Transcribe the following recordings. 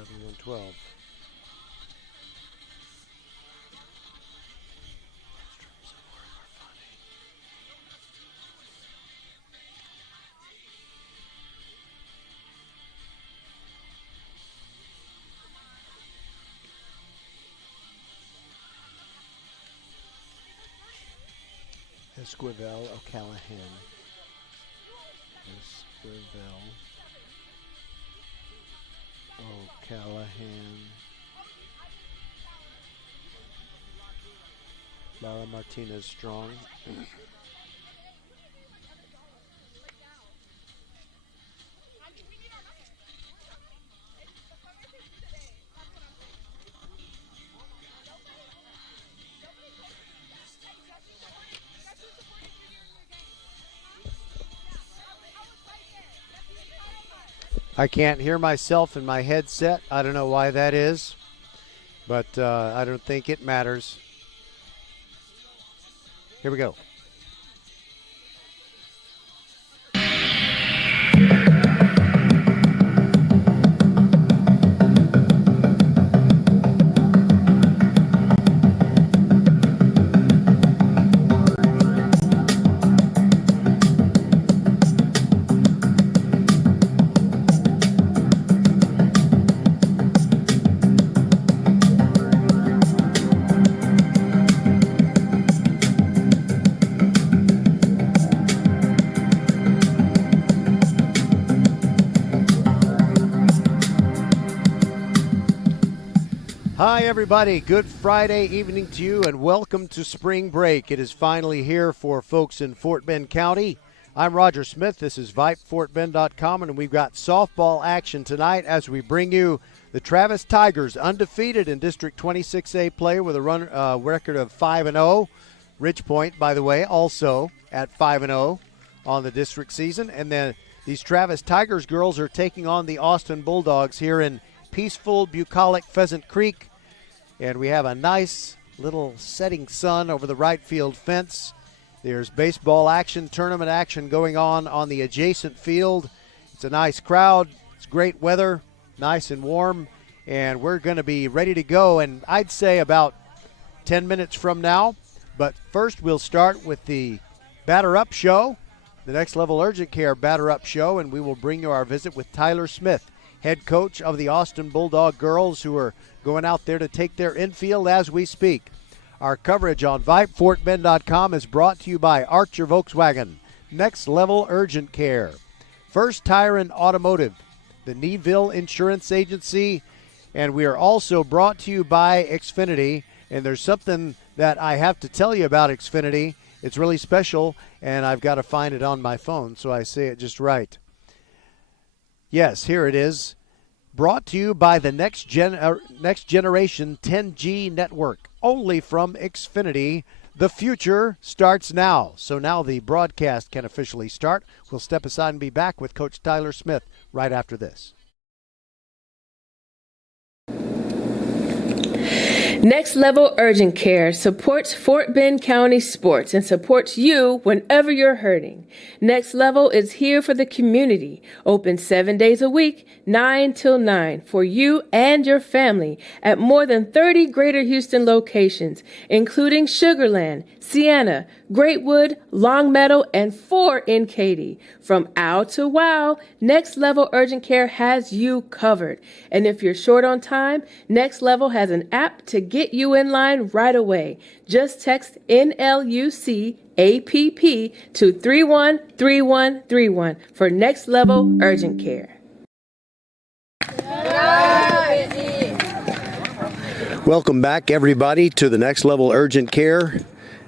11-1-12. Esquivel O'Callahan. Esquivel O'Callahan. Lara Martinez Strong. I can't hear myself in my headset. I don't know why that is, but I don't think it matters. Here we go. Hi, everybody. Good Friday evening to you, and welcome to spring break. It is finally here for folks in Fort Bend County. I'm Roger Smith. This is Vype, FortBend.com, and we've got softball action tonight as we bring you the Travis Tigers, undefeated in District 26A play with a record of 5-0. Ridge Point, by the way, also at 5-0 on the district season. And then these Travis Tigers girls are taking on the Austin Bulldogs here in peaceful, bucolic Pheasant Creek. And we have a nice little setting sun over the right field fence. There's baseball action, tournament action going on the adjacent field. It's a nice crowd. It's great weather, nice and warm. And we're going to be ready to go, and I'd say about 10 minutes from now. But first we'll start with the Batter Up Show, the Next Level Urgent Care Batter Up Show, and we will bring you our visit with Tyler Smith, head coach of the Austin Bulldog girls, who are going out there to take their infield as we speak. Our coverage on Vype, FortBend.com is brought to you by Archer Volkswagen, Next Level Urgent Care, First Tire and Automotive, the Neville Insurance Agency, and we are also brought to you by Xfinity. And there's something that I have to tell you about Xfinity. It's really special, and I've got to find it on my phone so I say it just right. Yes, here it is. Brought to you by the Next Generation 10G network, only from Xfinity. The future starts now. So now the broadcast can officially start. We'll step aside and be back with Coach Tyler Smith right after this. Next Level Urgent Care supports Fort Bend County sports and supports you whenever you're hurting. Next Level is here for the community, open 7 days a week, 9 till 9, for you and your family at more than 30 Greater Houston locations, including Sugarland, Sienna, Greatwood, Longmeadow, and 4 in Katy. From owl to wow, Next Level Urgent Care has you covered. And if you're short on time, Next Level has an app to get you in line right away. Just text NLUC APP to 313131 for Next Level Urgent Care. Welcome back, everybody, to the Next Level Urgent Care.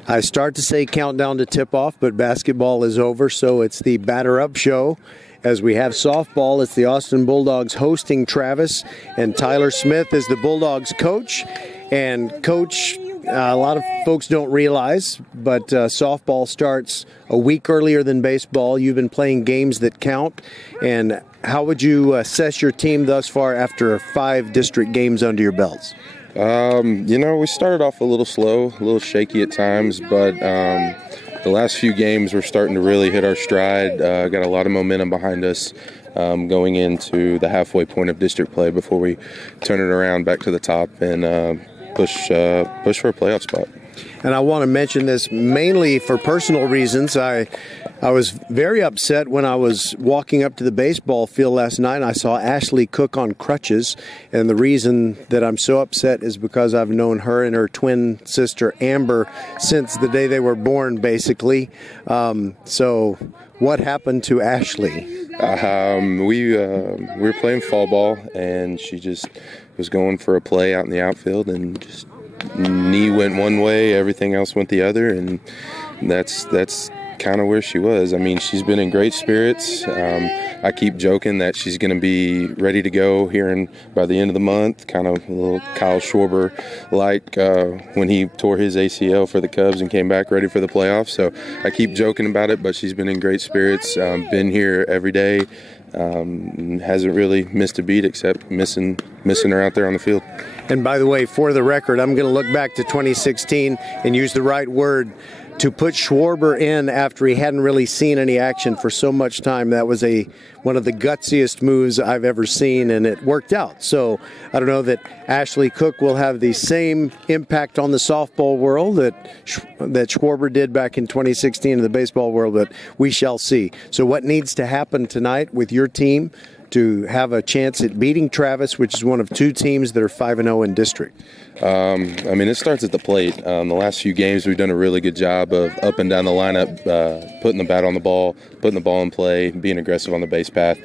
I start to say countdown to tip-off, but basketball is over, so it's the Batter Up Show. As we have softball, it's the Austin Bulldogs hosting Travis, and Tyler Smith is the Bulldogs coach. And Coach, a lot of folks don't realize, but softball starts a week earlier than baseball. You've been playing games that count. And how would you assess your team thus far after 5 district games under your belts? We started off a little slow, a little shaky at times, but the last few games we're starting to really hit our stride. Got a lot of momentum behind us going into the halfway point of district play before we turn it around back to the top and push for a playoff spot. And I want to mention this mainly for personal reasons. I was very upset when I was walking up to the baseball field last night and I saw Ashley Cook on crutches. And the reason that I'm so upset is because I've known her and her twin sister Amber since the day they were born, basically. So what happened to Ashley? We were playing fall ball and she just was going for a play out in the outfield and just knee went one way, everything else went the other, and that's kind of where she was. I mean, she's been in great spirits. I keep joking that she's going to be ready to go here by the end of the month, kind of a little Kyle Schwarber like when he tore his ACL for the Cubs and came back ready for the playoffs. So I keep joking about it, but she's been in great spirits, been here every day, hasn't really missed a beat except missing her out there on the field. And by the way, for the record, I'm going to look back to 2016 and use the right word. To put Schwarber in after he hadn't really seen any action for so much time, that was one of the gutsiest moves I've ever seen, and it worked out. So I don't know that Ashley Cook will have the same impact on the softball world that Schwarber did back in 2016 in the baseball world, but we shall see. So what needs to happen tonight with your team to have a chance at beating Travis, which is one of two teams that are 5-0 in district? I mean, it starts at the plate. The last few games, we've done a really good job of up and down the lineup, putting the bat on the ball, putting the ball in play, being aggressive on the base path.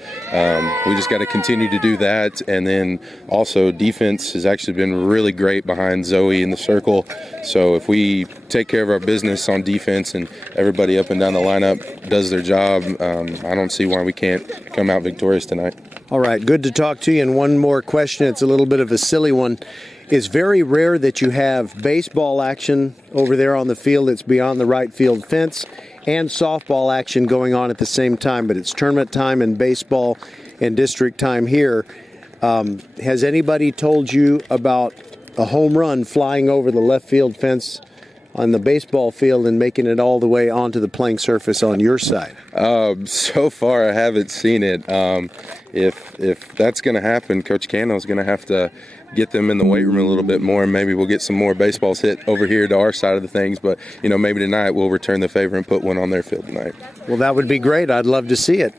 We just got to continue to do that. And then also defense has actually been really great behind Zoe in the circle. So if we take care of our business on defense and everybody up and down the lineup does their job, I don't see why we can't come out victorious tonight. All right, good to talk to you. And one more question. It's a little bit of a silly one. It's very rare that you have baseball action over there on the field that's beyond the right field fence and softball action going on at the same time, but it's tournament time and baseball and district time here. Has anybody told you about a home run flying over the left field fence on the baseball field and making it all the way onto the playing surface on your side? So far, I haven't seen it. If that's going to happen, Coach Cano's going to have to get them in the weight room a little bit more, and maybe we'll get some more baseballs hit over here to our side of the things. But, maybe tonight we'll return the favor and put one on their field tonight. Well, that would be great. I'd love to see it.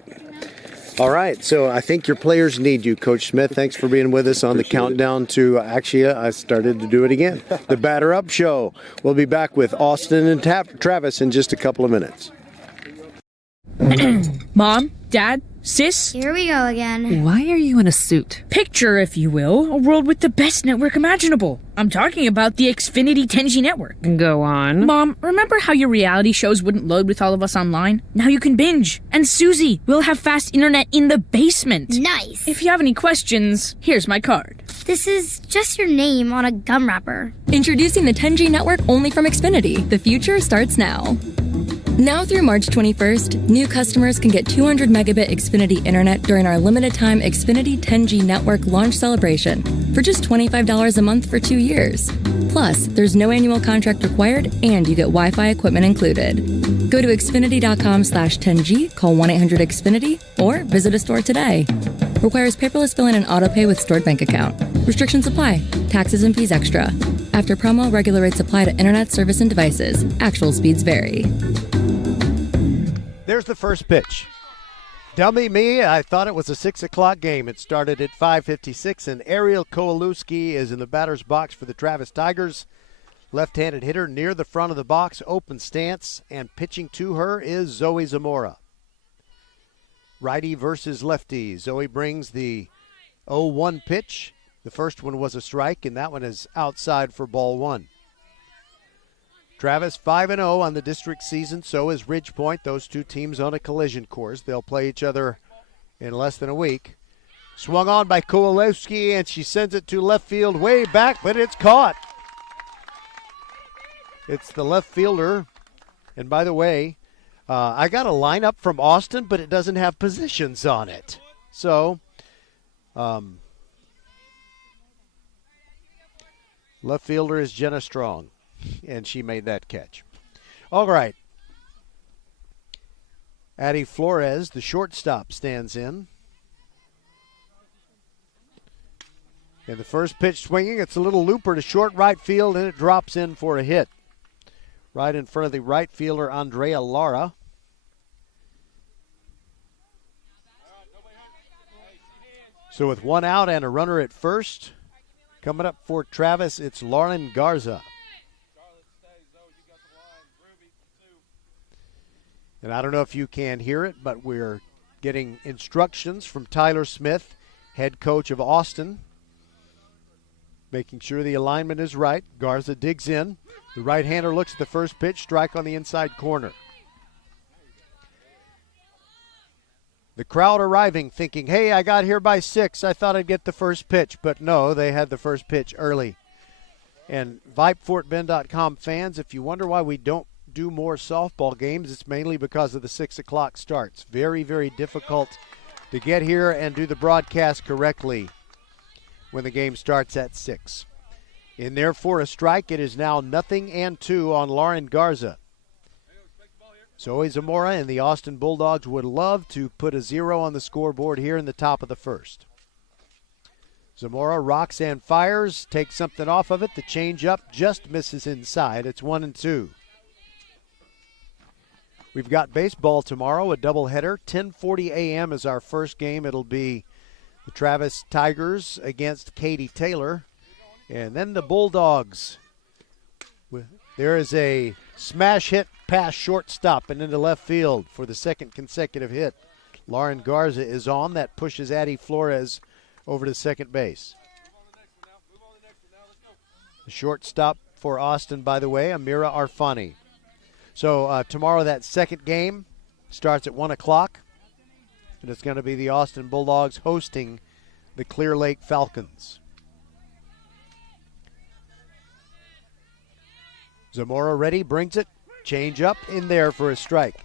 All right, so I think your players need you, Coach Smith. Thanks for being with us on the countdown to, actually, I started to do it again, the Batter Up Show. We'll be back with Austin and Travis in just a couple of minutes. Mom, Dad, Sis? Here we go again. Why are you in a suit? Picture, if you will, a world with the best network imaginable. I'm talking about the Xfinity 10G network. Go on. Mom, remember how your reality shows wouldn't load with all of us online? Now you can binge. And Susie, we'll have fast internet in the basement. Nice. If you have any questions, here's my card. This is just your name on a gum wrapper. Introducing the 10G network only from Xfinity. The future starts now. Now through March 21st, new customers can get 200 megabit Xfinity internet during our limited time Xfinity 10G network launch celebration for just $25 a month for 2 years. Plus, there's no annual contract required and you get Wi-Fi equipment included. Go to Xfinity.com/10G, call 1-800-XFINITY, or visit a store today. Requires paperless fill-in and auto-pay with stored bank account. Restrictions apply. Taxes and fees extra. After promo, regular rates apply to internet service and devices. Actual speeds vary. There's the first pitch. Dummy me, I thought it was a 6 o'clock game. It started at 5:56, and Ariel Kowalewski is in the batter's box for the Travis Tigers. Left-handed hitter near the front of the box, open stance, and pitching to her is Zoe Zamora. Righty versus lefty. Zoe brings the 0-1 pitch. The first one was a strike, and that one is outside for ball one. Travis 5-0 on the district season, so is Ridgepoint. Those two teams on a collision course. They'll play each other in less than a week. Swung on by Kowalewski, and she sends it to left field way back, but it's caught. It's the left fielder. And by the way, I got a lineup from Austin, but it doesn't have positions on it. So, left fielder is Jenna Strong, and she made that catch. All right. Addie Flores, the shortstop, stands in. And the first pitch swinging, it's a little looper to short right field, and it drops in for a hit. Right in front of the right fielder, Andrea Lara. So with one out and a runner at first, coming up for Travis, it's Lauren Garza. And I don't know if you can hear it, but we're getting instructions from Tyler Smith, head coach of Austin, making sure the alignment is right. Garza digs in. The right-hander looks at the first pitch, strike on the inside corner. The crowd arriving thinking, hey, I got here by 6. I thought I'd get the first pitch. But no, they had the first pitch early. And VypeFortBend.com fans, if you wonder why we don't do more softball games, it's mainly because of the 6 o'clock starts. Very, very difficult to get here and do the broadcast correctly when the game starts at 6. In there for a strike, it is now 0-2 on Lauren Garza. Zoe Zamora and the Austin Bulldogs would love to put a 0 on the scoreboard here in the top of the first. Zamora rocks and fires, takes something off of it. The changeup just misses inside. It's 1-2. We've got baseball tomorrow, a doubleheader. 10:40 a.m. is our first game. It'll be the Travis Tigers against Katy Taylor. And then the Bulldogs. There is a smash hit past shortstop and into left field for the second consecutive hit. Lauren Garza is on. That pushes Addie Flores over to second base. The shortstop for Austin, by the way, Amira Arfani. So tomorrow that second game starts at 1 o'clock. And it's going to be the Austin Bulldogs hosting the Clear Lake Falcons. Zamora ready, brings it. Change up in there for a strike.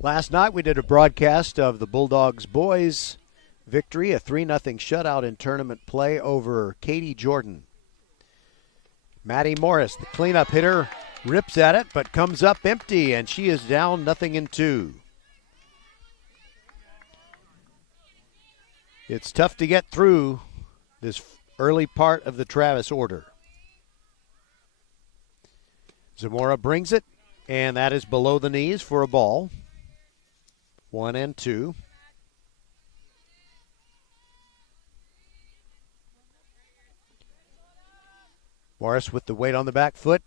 Last night we did a broadcast of the Bulldogs boys victory, a 3-0 shutout in tournament play over Katie Jordan. Maddie Morris, the cleanup hitter, rips at it but comes up empty, and she is down 0-2. It's tough to get through this early part of the Travis order. Zamora brings it, and that is below the knees for a ball. 1-2. Morris with the weight on the back foot.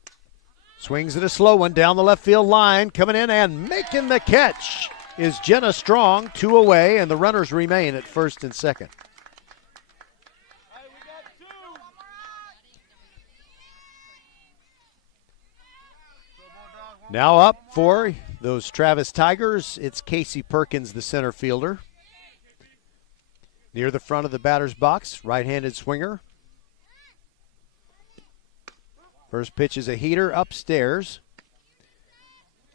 Swings at a slow one down the left field line. Coming in and making the catch is Jenna Strong. 2 away, and the runners remain at first and second. Now up for those Travis Tigers, it's Casey Perkins, the center fielder. Near the front of the batter's box, right-handed swinger. First pitch is a heater upstairs.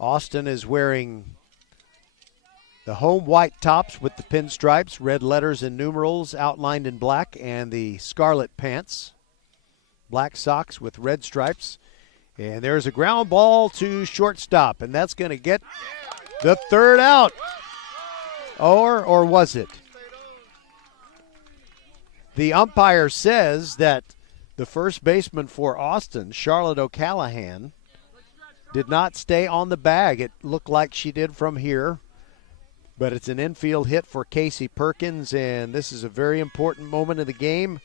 Austin is wearing the home white tops with the pinstripes, red letters and numerals outlined in black, and the scarlet pants. Black socks with red stripes. And there's a ground ball to shortstop, and that's going to get the third out. Or was it? The umpire says that the first baseman for Austin, Charlotte O'Callahan, did not stay on the bag. It looked like she did from here, but it's an infield hit for Casey Perkins, and this is a very important moment of the game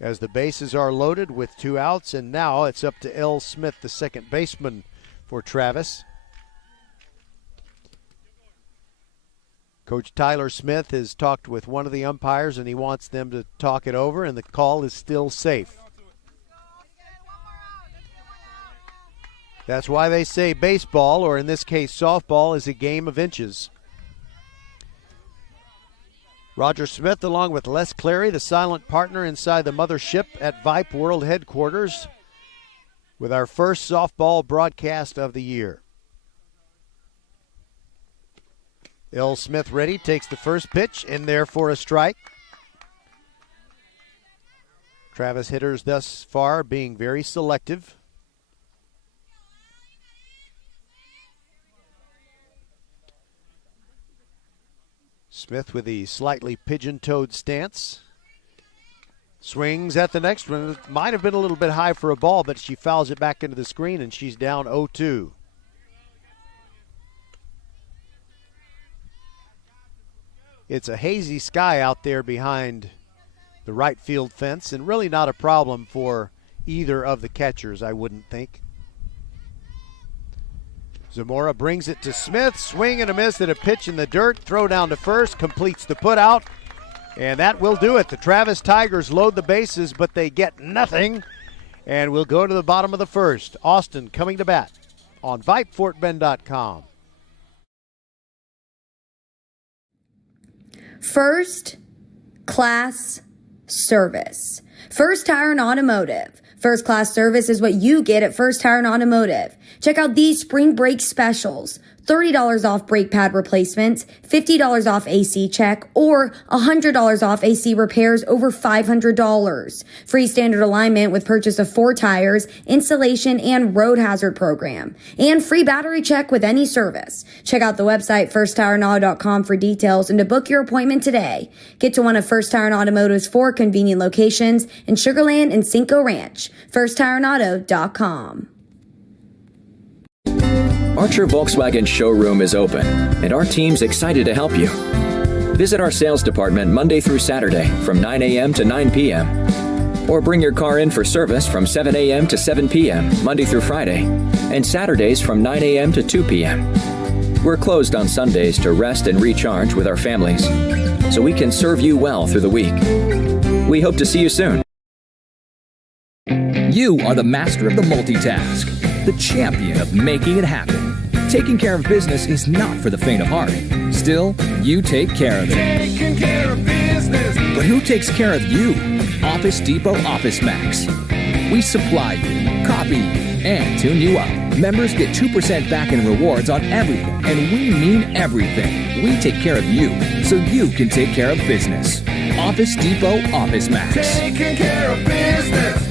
as the bases are loaded with 2 outs, and now it's up to Elle Smith, the second baseman for Travis. Coach Tyler Smith has talked with one of the umpires, and he wants them to talk it over, and the call is still safe. That's why they say baseball, or in this case softball, is a game of inches. Roger Smith, along with Les Clary, the silent partner inside the mothership at Vype World Headquarters, with our first softball broadcast of the year. Elle Smith ready, takes the first pitch, in there for a strike. Travis hitters thus far being very selective. Smith with the slightly pigeon-toed stance. Swings at the next one. It might have been a little bit high for a ball, but she fouls it back into the screen, and she's down 0-2. It's a hazy sky out there behind the right field fence, and really not a problem for either of the catchers, I wouldn't think. Zamora brings it to Smith. Swing and a miss at a pitch in the dirt. Throw down to first. Completes the putout. And that will do it. The Travis Tigers load the bases, but they get nothing. And we'll go to the bottom of the first. Austin coming to bat on VypeFortBend.com. First class service. First Tire and Automotive. First class service is what you get at First Tire and Automotive. Check out these spring break specials. $30 off brake pad replacements, $50 off AC check, or $100 off AC repairs over $500. Free standard alignment with purchase of 4 tires, installation, and road hazard program. And free battery check with any service. Check out the website firsttireandauto.com for details and to book your appointment today. Get to one of First Tire and Automotive's 4 convenient locations in Sugar Land and Cinco Ranch. firsttireandauto.com. Archer Volkswagen showroom is open, and our team's excited to help you. Visit our sales department Monday through Saturday from 9 a.m. to 9 p.m. Or bring your car in for service from 7 a.m. to 7 p.m. Monday through Friday, and Saturdays from 9 a.m. to 2 p.m. We're closed on Sundays to rest and recharge with our families, so we can serve you well through the week. We hope to see you soon. You are the master of the multitask, the champion of making it happen. Taking care of business is not for the faint of heart. Still, you take care of it. Taking care of business. But who takes care of you? Office Depot Office Max. We supply you, copy you, and tune you up. Members get 2% back in rewards on everything, and we mean everything. We take care of you, so you can take care of business. Office Depot Office Max. Taking care of business.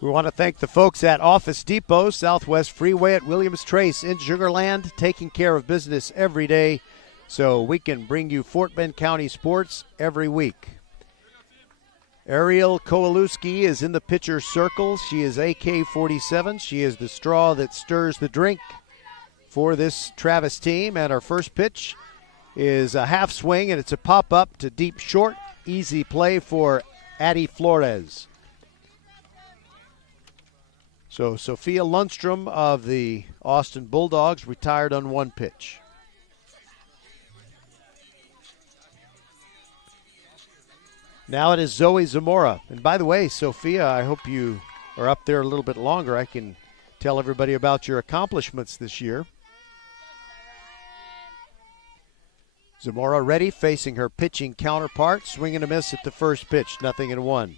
We want to thank the folks at Office Depot, Southwest Freeway at Williams Trace in Sugar Land, taking care of business every day so we can bring you Fort Bend County sports every week. Ariel Kowalewski is in the pitcher's circle. She is AK-47. She is the straw that stirs the drink for this Travis team. And our first pitch is a half swing, and it's a pop-up to deep short. Easy play for Addie Flores. So Sophia Lundstrom of the Austin Bulldogs retired on 1 pitch. Now it is Zoe Zamora. And by the way, Sophia, I hope you are up there a little bit longer. I can tell everybody about your accomplishments this year. Zamora ready, facing her pitching counterpart. Swing and a miss at the first pitch, 0-1.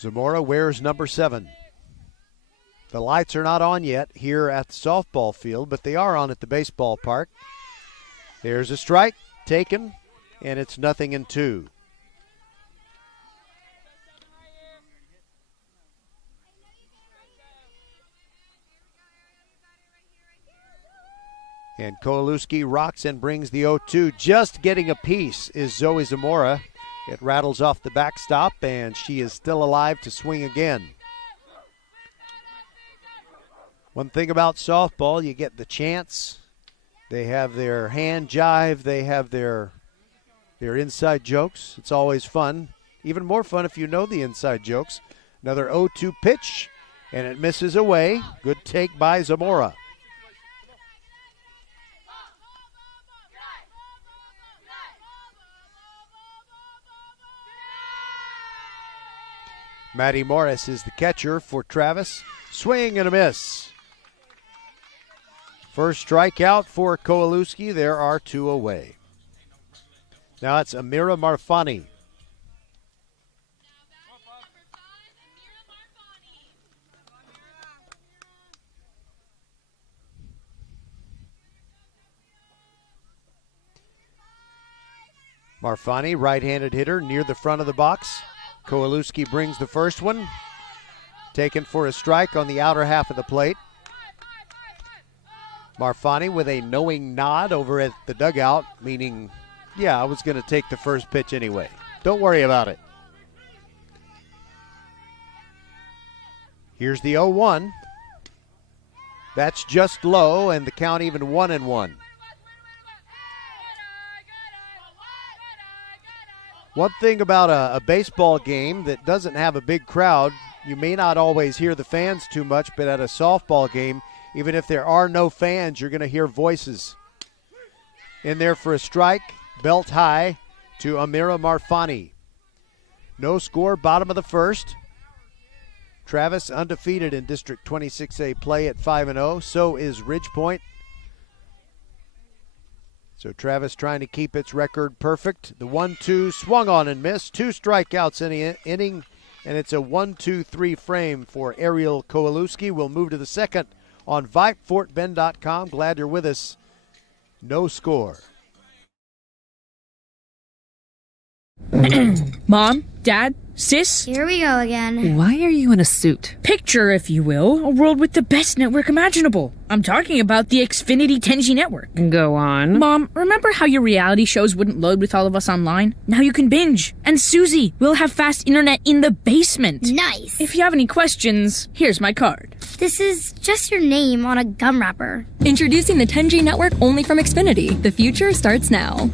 Zamora wears number 7. The lights are not on yet here at the softball field, but they are on at the baseball park. There's a strike taken, and it's 0-2. And Kowalewski rocks and brings the 0-2. Just getting a piece is Zoe Zamora. It rattles off the backstop, and she is still alive to swing again. One thing about softball, you get the chance. They have their hand jive. They have their inside jokes. It's always fun. Even more fun if you know the inside jokes. Another 0-2 pitch, and it misses away. Good take by Zamora. Maddie Morris is the catcher for Travis. Swing and a miss. First strikeout for Kowalewski. There are 2 away. Now it's Amira Marfani. Marfani, right-handed hitter near the front of the box. Kowalewski brings the first one. Taken for a strike on the outer half of the plate. Marfani with a knowing nod over at the dugout, meaning, yeah, I was going to take the first pitch anyway. Don't worry about it. Here's the 0-1. That's just low, and the count even 1-1. One thing about a baseball game that doesn't have a big crowd, you may not always hear the fans too much, but at a softball game, even if there are no fans, you're going to hear voices. In there for a strike, belt high to Amira Marfani. No score, bottom of the first. Travis undefeated in District 26A play at 5-0. So is Ridgepoint. So Travis trying to keep its record perfect. The 1-2 swung on and missed. 2 strikeouts in the inning, and it's a 1-2-3 frame for Ariel Kowalewski. We'll move to the second on VypeFortBend.com. Glad you're with us. No score. Mom, Dad, Sis? Here we go again. Why are you in a suit? Picture, if you will, a world with the best network imaginable. I'm talking about the Xfinity 10G network. Go on. Mom, remember how your reality shows wouldn't load with all of us online? Now you can binge. And Susie, we'll have fast internet in the basement. Nice. If you have any questions, here's my card. This is just your name on a gum wrapper. Introducing the 10G network only from Xfinity. The future starts now.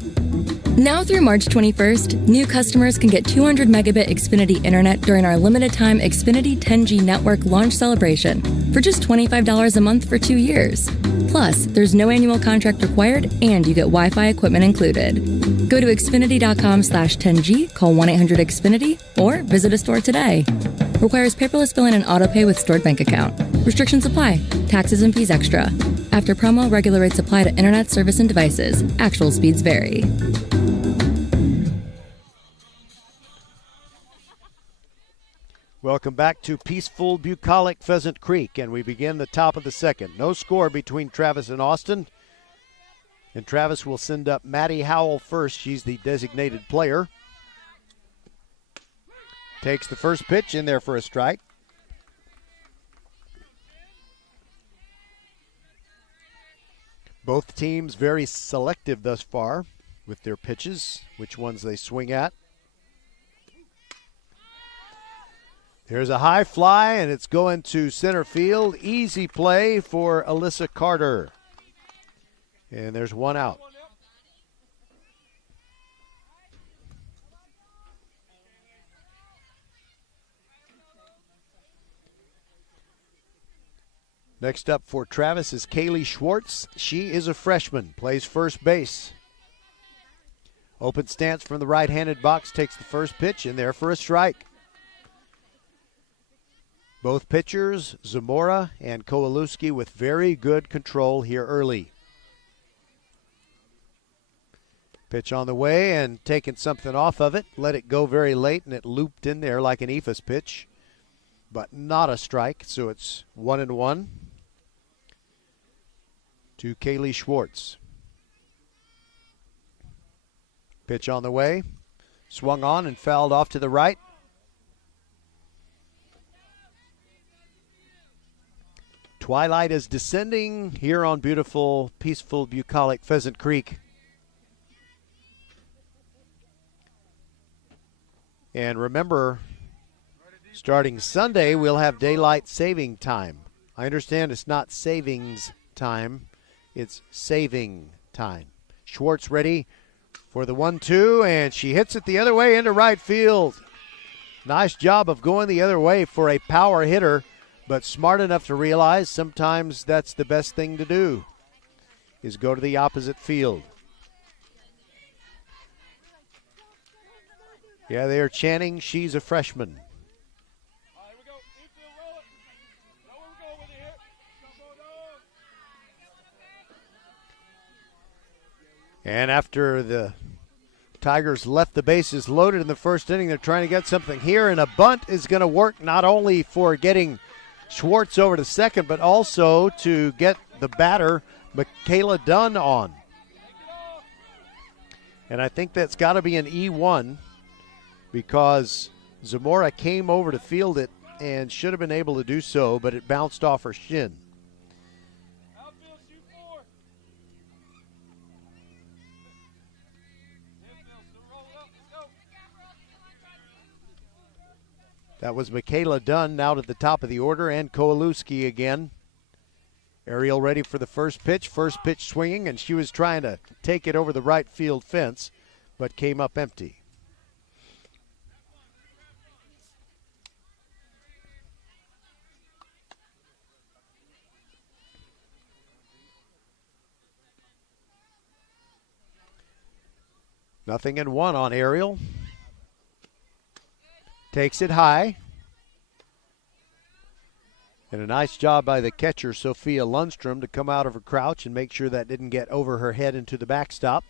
Now through March 21st, new customers can get 200 megabit Xfinity internet during our limited time Xfinity 10G network launch celebration for just $25 a month for 2 years. Plus, there's no annual contract required and you get Wi-Fi equipment included. Go to Xfinity.com/10G, call 1-800-XFINITY, or visit a store today. Requires paperless billing and autopay with stored bank account. Restrictions apply. Taxes and fees extra. After promo, regular rates apply to internet service and devices. Actual speeds vary. Welcome back to peaceful bucolic Pheasant Creek, and we begin the top of the second. No score between Travis and Austin. And Travis will send up Maddie Howell first. She's the designated player. Takes the first pitch in there for a strike. Both teams very selective thus far with their pitches, which ones they swing at. There's a high fly, and it's going to center field. Easy play for Alyssa Carter. And there's one out. Next up for Travis is Kaylee Schwartz. She is a freshman, plays first base. Open stance from the right-handed box, takes the first pitch in there for a strike. Both pitchers, Zamora and Kowalewski, with very good control here early. Pitch on the way and taking something off of it. Let it go very late, and it looped in there like an ephus pitch. But not a strike, so it's 1-1 to Kaylee Schwartz. Pitch on the way. Swung on and fouled off to the right. Twilight is descending here on beautiful, peaceful, bucolic Pheasant Creek. And remember, starting Sunday, we'll have daylight saving time. I understand it's not savings time, it's saving time. Schwartz ready for the 1-2, and she hits it the other way into right field. Nice job of going the other way for a power hitter, but smart enough to realize sometimes that's the best thing to do, is go to the opposite field. Yeah, they are chanting, she's a freshman. And after the Tigers left the bases loaded in the first inning, they're trying to get something here, and a bunt is going to work not only for getting Schwartz over to second, but also to get the batter, Michaela Dunn, on. And I think that's got to be an E1 because Zamora came over to field it and should have been able to do so, but it bounced off her shin. That was Michaela Dunn now to the top of the order, and Kowalewski again. Ariel ready for the first pitch swinging, and she was trying to take it over the right field fence, but came up empty. Nothing in one on Ariel. Takes it high. And a nice job by the catcher, Sophia Lundstrom, to come out of her crouch and make sure that didn't get over her head into the backstop.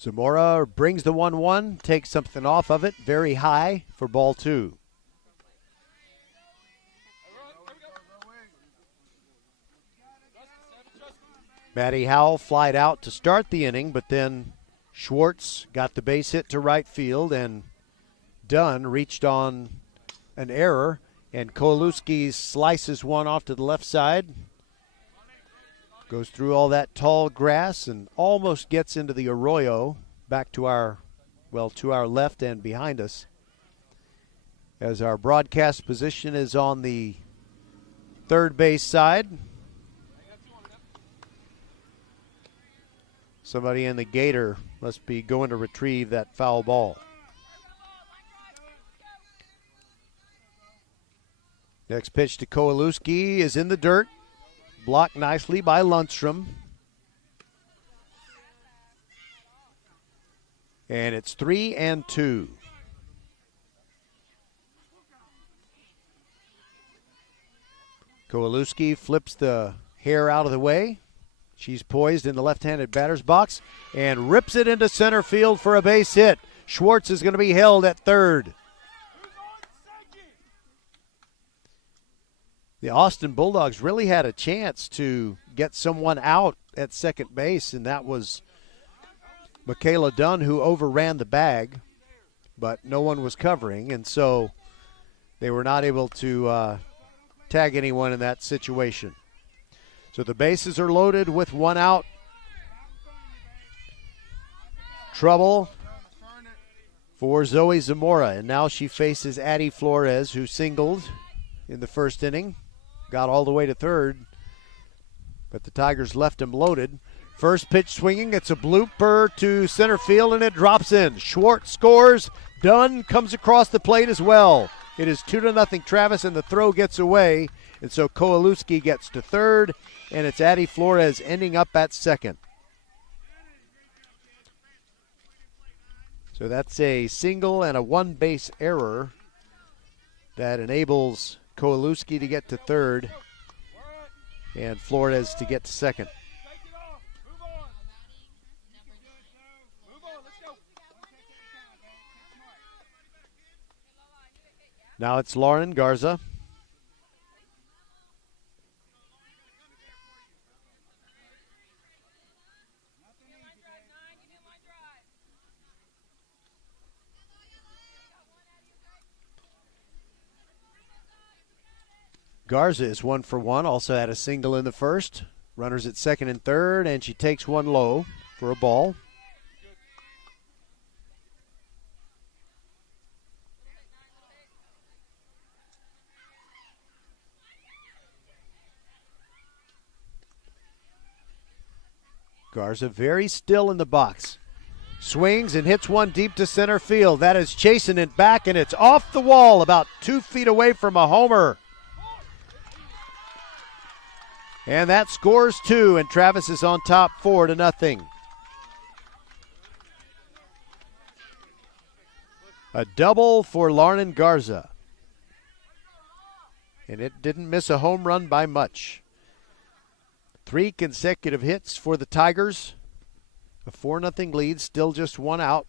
Zamora brings the 1-1, takes something off of it, very high for ball 2. Maddie Howell flied out to start the inning, but then Schwartz got the base hit to right field, and Dunn reached on an error, and Kowalewski slices one off to the left side. Goes through all that tall grass and almost gets into the arroyo back to our left and behind us. As our broadcast position is on the third base side. Somebody in the gator must be going to retrieve that foul ball. Next pitch to Kowalewski is in the dirt. Blocked nicely by Lundstrom. And it's 3-2. Kowalewski flips the hair out of the way. She's poised in the left-handed batter's box and rips it into center field for a base hit. Schwartz is going to be held at third. The Austin Bulldogs really had a chance to get someone out at second base, and that was Michaela Dunn, who overran the bag, but no one was covering, and so they were not able to tag anyone in that situation. So the bases are loaded with one out. Trouble for Zoe Zamora, and now she faces Addie Flores, who singled in the first inning. Got all the way to third, but the Tigers left him loaded. First pitch swinging, it's a blooper to center field, and it drops in. Schwartz scores. Dunn comes across the plate as well. It is 2-0 Travis, and the throw gets away, and so Kowalewski gets to third, and it's Addie Flores ending up at second. So that's a single and a one-base error that enables Kowalewski to get to third and Flores to get to second. Now it's Lauren Garza. Garza is 1 for 1, also had a single in the first. Runners at second and third, and she takes one low for a ball. Garza very still in the box. Swings and hits one deep to center field. That is chasing it back, and it's off the wall about 2 feet away from a homer. And that scores 2, and Travis is on top 4-0. A double for Lauren Garza. And it didn't miss a home run by much. 3 consecutive hits for the Tigers. A 4-0 lead, still just one out.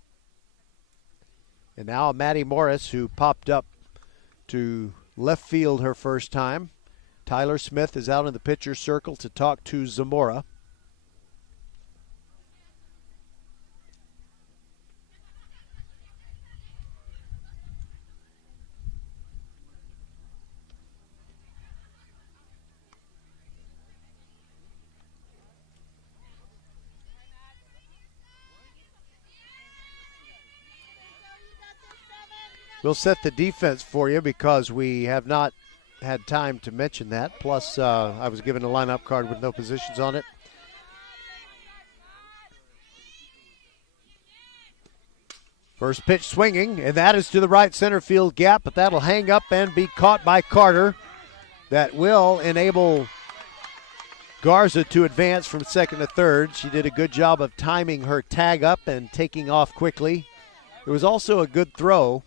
And now Maddie Morris, who popped up to left field her first time. Tyler Smith is out in the pitcher's circle to talk to Zamora. We'll set the defense for you because we have not had time to mention that. Plus, I was given a lineup card with no positions on it. First pitch swinging, and that is to the right center field gap, but that'll hang up and be caught by Carter. That will enable Garza to advance from second to third. She did a good job of timing her tag up and taking off quickly. It was also a good throw,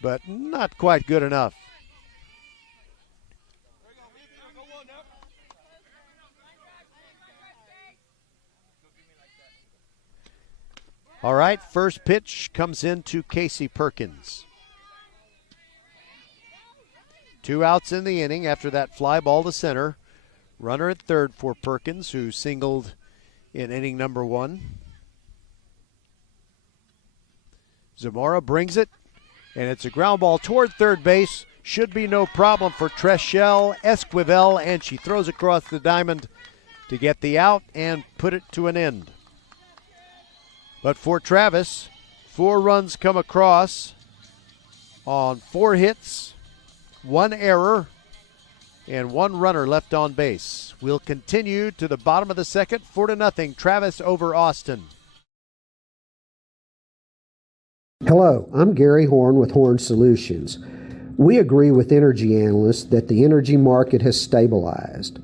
but not quite good enough. All right, first pitch comes into Casey Perkins. 2 outs in the inning after that fly ball to center. Runner at third for Perkins, who singled in inning number 1. Zamora brings it, and it's a ground ball toward third base. Should be no problem for Treshelle Esquivel, and she throws across the diamond to get the out and put it to an end. But for Travis, 4 runs come across on 4 hits, 1 error, and 1 runner left on base. We'll continue to the bottom of the second, 4-0, Travis over Austin. Hello, I'm Gary Horn with Horn Solutions. We agree with energy analysts that the energy market has stabilized.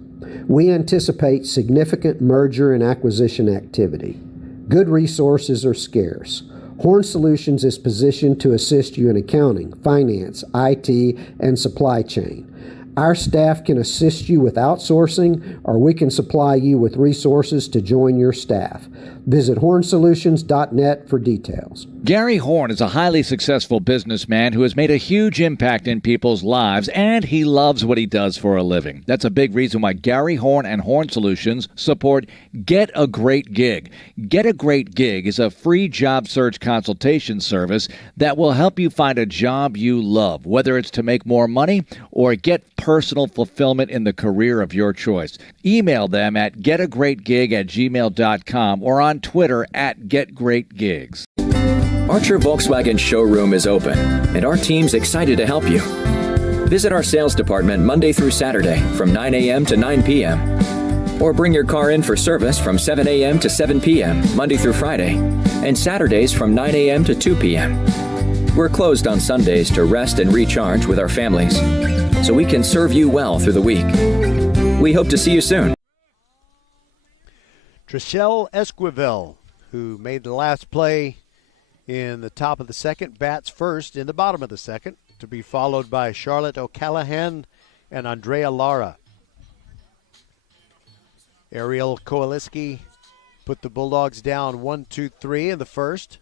We anticipate significant merger and acquisition activity. Good resources are scarce. Horn Solutions is positioned to assist you in accounting, finance, IT, and supply chain. Our staff can assist you with outsourcing, or we can supply you with resources to join your staff. Visit hornsolutions.net for details. Gary Horn is a highly successful businessman who has made a huge impact in people's lives, and he loves what he does for a living. That's a big reason why Gary Horn and Horn Solutions support Get a Great Gig. Get a Great Gig is a free job search consultation service that will help you find a job you love, whether it's to make more money or get personal fulfillment in the career of your choice. Email them at getagreatgig@gmail.com or on Twitter at getgreatgigs. Archer Volkswagen showroom is open, and our team's excited to help you. Visit our sales department Monday through Saturday from 9 a.m. to 9 p.m. Or bring your car in for service from 7 a.m. to 7 p.m. Monday through Friday, and Saturdays from 9 a.m. to 2 p.m. We're closed on Sundays to rest and recharge with our families, so we can serve you well through the week. We hope to see you soon. Treshelle Esquivel, who made the last play in the top of the second, bats first in the bottom of the second, to be followed by Charlotte O'Callahan and Andrea Lara. Ariel Kowaliski put the Bulldogs down 1-2-3 in the first.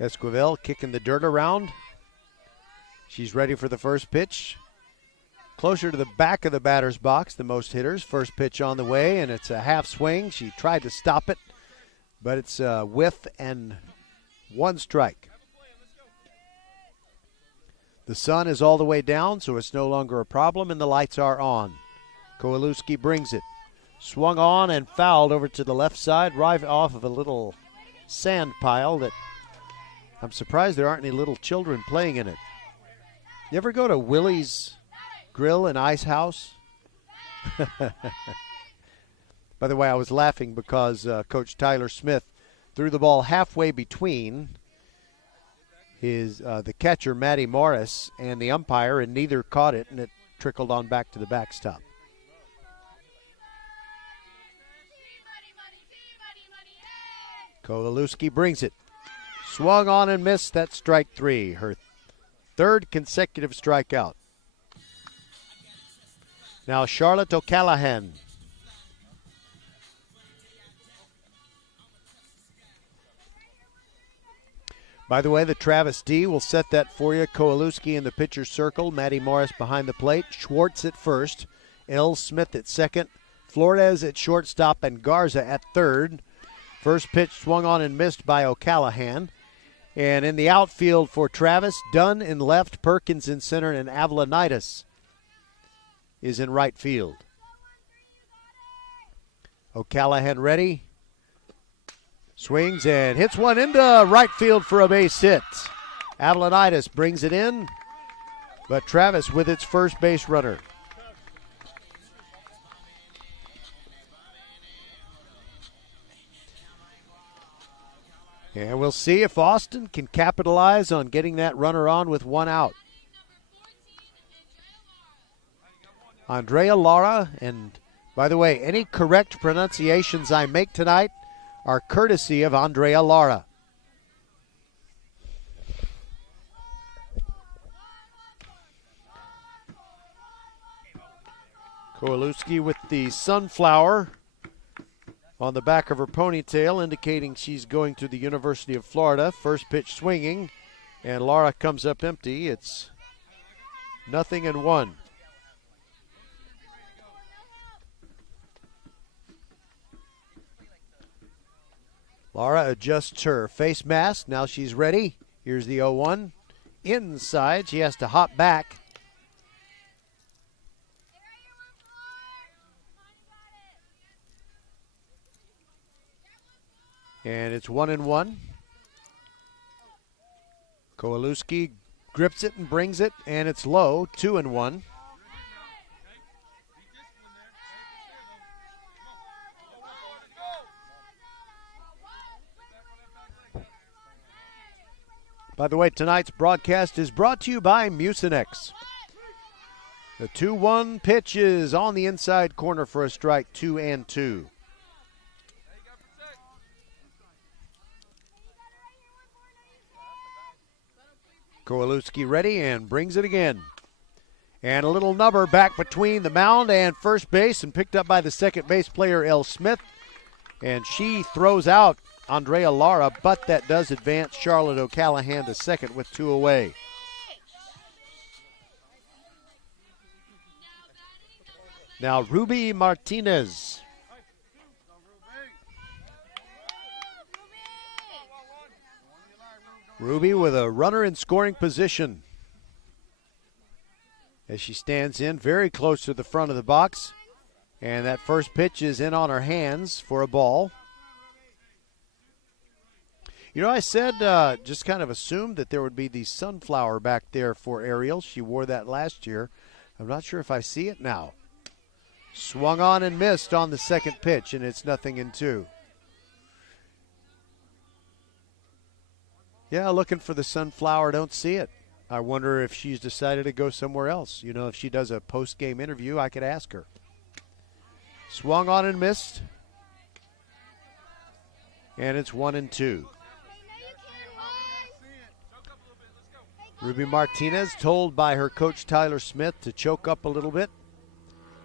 Esquivel kicking the dirt around. She's ready for the first pitch. Closer to the back of the batter's box, the most hitters. First pitch on the way, and it's a half swing. She tried to stop it, but it's a whiff and 1 strike. The sun is all the way down, so it's no longer a problem, and the lights are on. Kowalewski brings it. Swung on and fouled over to the left side, right off of a little sand pile that I'm surprised there aren't any little children playing in it. You ever go to Willie's Grill and Ice House? By the way, I was laughing because Coach Tyler Smith threw the ball halfway between the catcher, Matty Morris, and the umpire, and neither caught it, and it trickled on back to the backstop. Kowalewski brings it. Swung on and missed. That's strike 3, her 3rd consecutive strikeout. Now Charlotte O'Callahan. By the way, the Travis D will set that for you. Kowalewski in the pitcher's circle. Matty Morris behind the plate. Schwartz at first. L. Smith at second. Flores at shortstop and Garza at third. First pitch swung on and missed by O'Callahan. And in the outfield for Travis, Dunn in left, Perkins in center, and Avalonitis is in right field. O'Callahan ready. Swings and hits one into right field for a base hit. Avalonitis brings it in, but Travis with its first base runner. And we'll see if Austin can capitalize on getting that runner on with one out. Andrea Lara, and by the way, any correct pronunciations I make tonight are courtesy of Andrea Lara. Kowalewski with the sunflower on the back of her ponytail, indicating she's going to the University of Florida. First pitch swinging, and Lara comes up empty. It's 0-1. Lara adjusts her face mask. Now she's ready. Here's the 0-1. Inside, she has to hop back. And it's 1-1. Kowalewski grips it and brings it, and it's low, 2-1. By the way, tonight's broadcast is brought to you by Mucinex. The 2-1 pitch is on the inside corner for a strike, 2-2. Kowalewski ready and brings it again. And a little number back between the mound and first base and picked up by the second base player, L. Smith. And she throws out Andrea Lara, but that does advance Charlotte O'Callahan to second with 2 away. Now Ruby Martinez. Ruby with a runner in scoring position as she stands in very close to the front of the box. And that first pitch is in on her hands for a ball. You know, I said just kind of assumed that there would be the sunflower back there for Ariel. She wore that last year. I'm not sure if I see it now. Swung on and missed on the second pitch, and it's 0-2. Yeah, looking for the sunflower, don't see it. I wonder if she's decided to go somewhere else. You know, if she does a post-game interview, I could ask her. Swung on and missed. And it's 1-2. Ruby Martinez told by her coach Tyler Smith to choke up a little bit.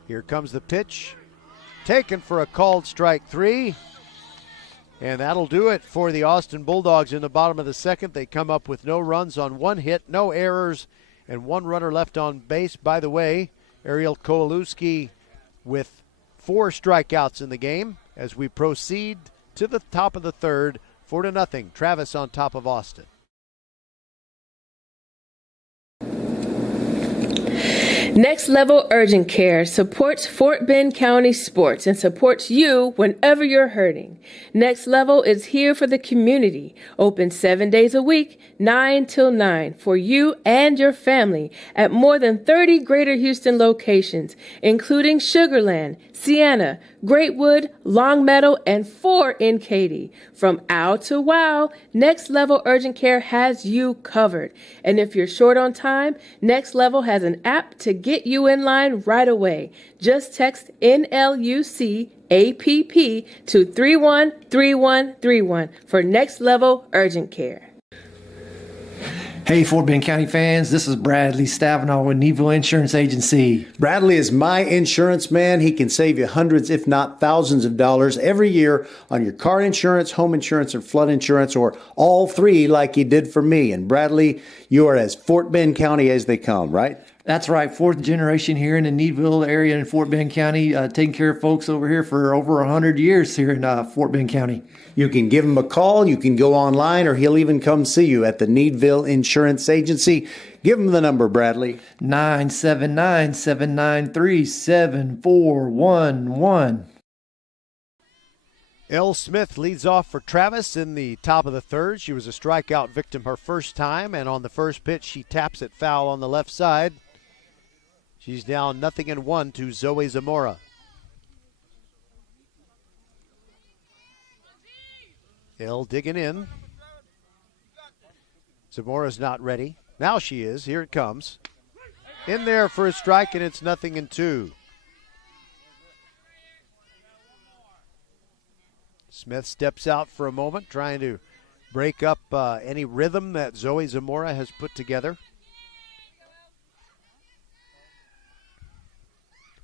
Here comes the pitch. Taken for a called strike 3. And that'll do it for the Austin Bulldogs in the bottom of the second. They come up with no runs on 1 hit, no errors, and 1 runner left on base. By the way, Ariel Kowalewski with 4 strikeouts in the game as we proceed to the top of the third, 4-0. Travis on top of Austin. Next Level Urgent Care supports Fort Bend County sports and supports you whenever you're hurting. Next Level is here for the community, open 7 days a week, 9 till 9, for you and your family at more than 30 Greater Houston locations, including Sugar Land, Sienna, Greatwood, Longmeadow, and 4 in Katy. From ow to wow, Next Level Urgent Care has you covered. And if you're short on time, Next Level has an app to get you in line right away. Just text NLUC APP to 313131 for Next Level Urgent Care. Hey, Fort Bend County fans, this is Bradley Stavino with Neville Insurance Agency. Bradley is my insurance man. He can save you hundreds, if not thousands of dollars every year on your car insurance, home insurance, or flood insurance, or all 3 like he did for me. And Bradley, you are as Fort Bend County as they come, right? That's right, 4th generation here in the Needville area in Fort Bend County, taking care of folks over here for over 100 years here in Fort Bend County. You can give him a call, you can go online, or he'll even come see you at the Needville Insurance Agency. Give him the number, Bradley. 979-793-7411. Elle Smith leads off for Travis in the top of the third. She was a strikeout victim her first time, and on the first pitch, she taps it foul on the left side. She's down 0-1 to Zoe Zamora. Elle digging in. Zamora's not ready. Now she is. Here it comes. In there for a strike, and it's 0-2. Smith steps out for a moment, trying to break up any rhythm that Zoe Zamora has put together.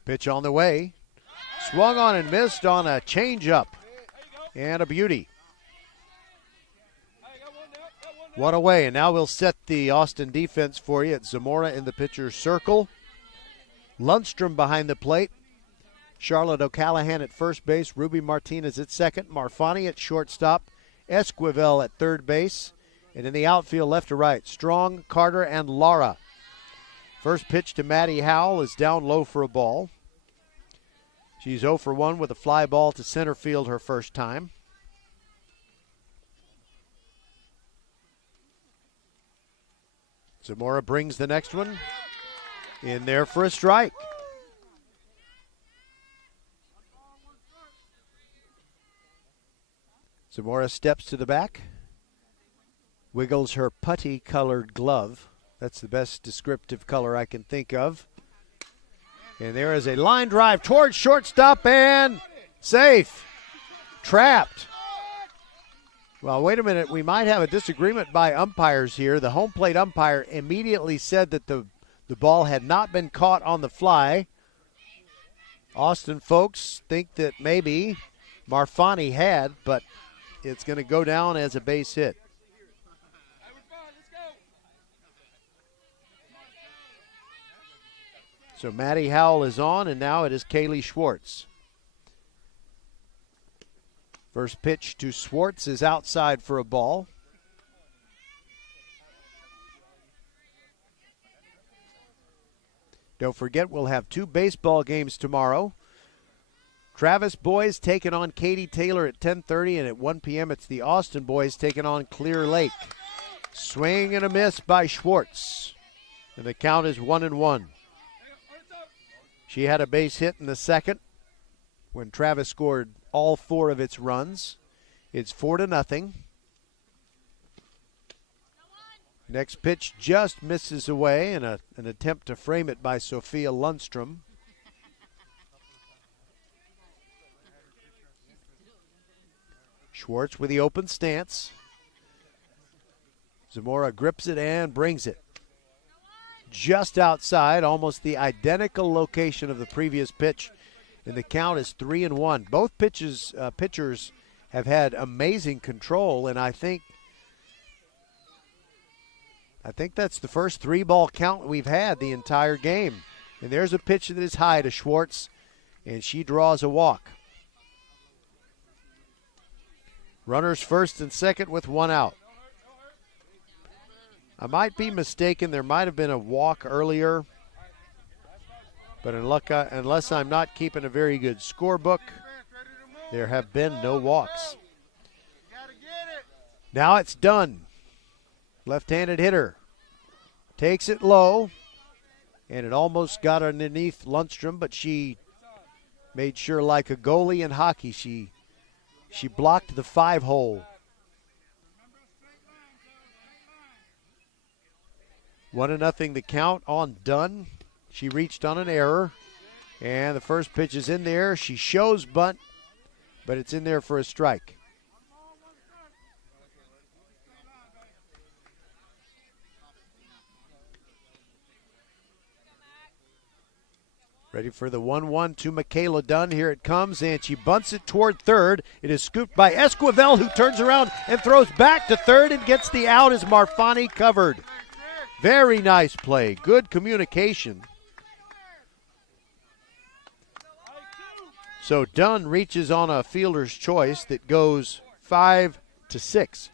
Pitch on the way. Swung on and missed on a changeup. And a beauty. One away, and now we'll set the Austin defense for you. It's Zamora in the pitcher's circle. Lundstrom behind the plate. Charlotte O'Callahan at first base. Ruby Martinez at second. Marfani at shortstop. Esquivel at third base. And in the outfield, left to right, Strong, Carter, and Lara. First pitch to Maddie Howell is down low for a ball. She's 0 for 1 with a fly ball to center field her first time. Zamora brings the next one in there for a strike. Zamora steps to the back, wiggles her putty-colored glove. That's the best descriptive color I can think of. And there is a line drive towards shortstop and safe. Trapped. Well, wait a minute. We might have a disagreement by umpires here. The home plate umpire immediately said that the ball had not been caught on the fly. Austin folks think that maybe Marfani had, but it's going to go down as a base hit. So Maddie Howell is on, and now it is Kaylee Schwartz. First pitch to Schwartz is outside for a ball. Don't forget, we'll have 2 baseball games tomorrow. Travis boys taking on Katy Taylor at 10:30, and at 1 p.m. it's the Austin boys taking on Clear Lake. Swing and a miss by Schwartz, and the count is 1-1. She had a base hit in the second when Travis scored all 4 of its runs. It's 4-0. Next pitch just misses away, and an attempt to frame it by Sophia Lundstrom. Schwartz with the open stance. Zamora grips it and brings it just outside, almost the identical location of the previous pitch, and the count is 3-1. Both pitchers have had amazing control, and I think that's the first 3-ball count we've had the entire game. And there's a pitch that is high to Schwartz, and she draws a walk. Runners first and second with 1 out. I might be mistaken. There might have been a walk earlier, but unless I'm not keeping a very good scorebook, there have been no walks. Now it's done. Left-handed hitter takes it low, and it almost got underneath Lundstrom, but she made sure, like a goalie in hockey, she blocked the 5-hole. 1-0 the count on Dunn. She reached on an error, and the first pitch is in there. She shows bunt, but it's in there for a strike. Ready for the 1-1 to Michaela Dunn. Here it comes, and she bunts it toward third. It is scooped by Esquivel, who turns around and throws back to third and gets the out as Marfani covered. Very nice play. Good communication. So Dunn reaches on a fielder's choice that goes 5-6.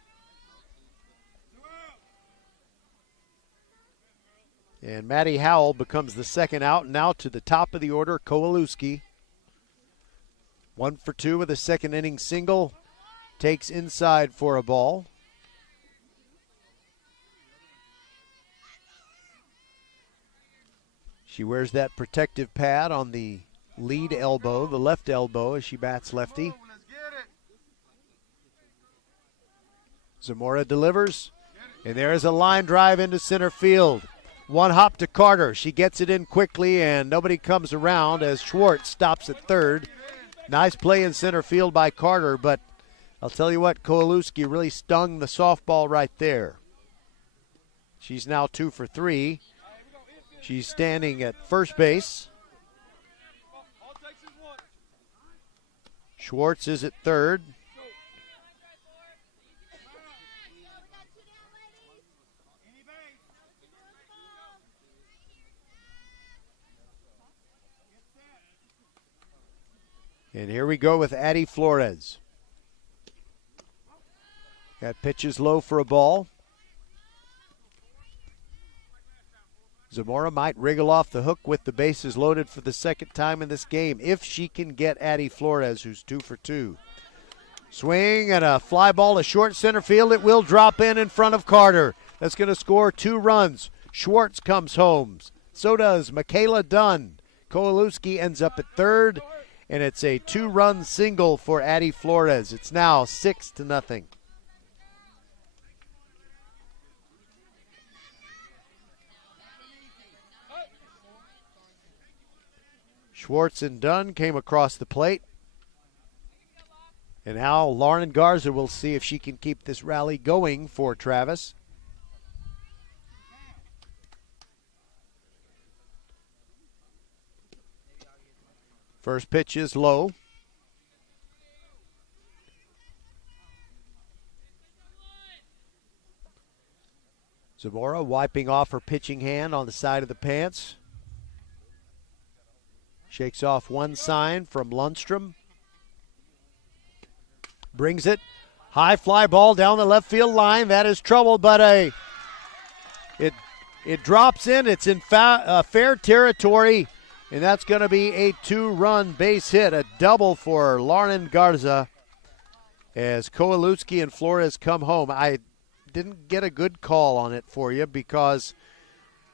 And Maddie Howell becomes the second out. Now to the top of the order, Kowalewski. 1 for 2 with a second inning single. Takes inside for a ball. She wears that protective pad on the lead elbow, the left elbow, as she bats lefty. Zamora delivers, and there is a line drive into center field. One hop to Carter. She gets it in quickly, and nobody comes around as Schwartz stops at third. Nice play in center field by Carter, but I'll tell you what, Kowalewski really stung the softball right there. She's now 2 for 3. She's standing at first base. Schwartz is at third. And here we go with Addie Flores. That pitch is low for a ball. Zamora might wriggle off the hook with the bases loaded for the second time in this game if she can get Addie Flores, who's 2 for 2. Swing and a fly ball to short center field. It will drop in front of Carter. That's going to score 2 runs. Schwartz comes home. So does Michaela Dunn. Kowalewski ends up at third, and it's a 2-run single for Addie Flores. It's now 6-0. Schwartz and Dunn came across the plate. And now Lauren Garza will see if she can keep this rally going for Travis. First pitch is low. Zamora wiping off her pitching hand on the side of the pants. Shakes off one sign from Lundstrom. Brings it. High fly ball down the left field line. That is trouble, but it drops in. It's in fair territory, and that's going to be a 2-run base hit, a double for Lauren Garza as Kowalewski and Flores come home. I didn't get a good call on it for you because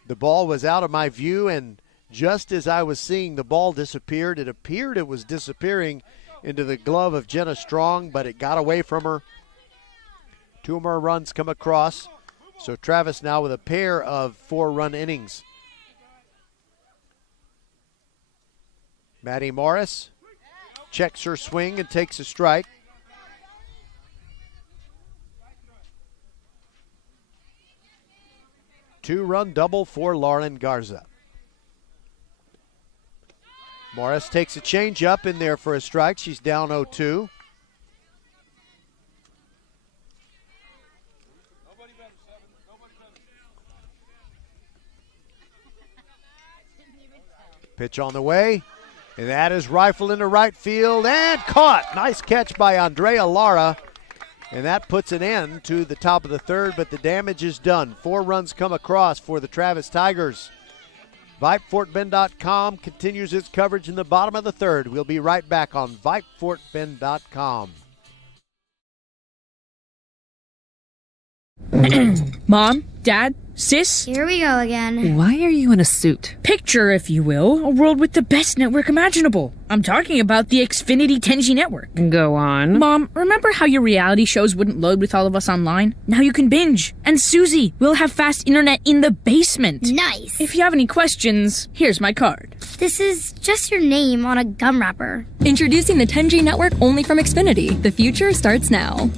the ball was out of my view, and just as I was seeing the ball disappeared, it appeared it was disappearing into the glove of Jenna Strong, but it got away from her. 2 more runs come across. So Travis now with a pair of 4-run innings. Maddie Morris checks her swing and takes a strike. Two-run double for Lauren Garza. Morris takes a changeup in there for a strike. She's down 0-2. Pitch on the way, and that is rifled into right field and caught. Nice catch by Andrea Lara, and that puts an end to the top of the third, but the damage is done. 4 runs come across for the Travis Tigers. VypeFortBend.com continues its coverage in the bottom of the third. We'll be right back on VypeFortBend.com. Mom, Dad, Sis? Here we go again. Why are you in a suit? Picture, if you will, a world with the best network imaginable. I'm talking about the Xfinity 10G network. Go on. Mom, remember how your reality shows wouldn't load with all of us online? Now you can binge. And Susie, we'll have fast internet in the basement. Nice. If you have any questions, here's my card. This is just your name on a gum wrapper. Introducing the 10G network only from Xfinity. The future starts now.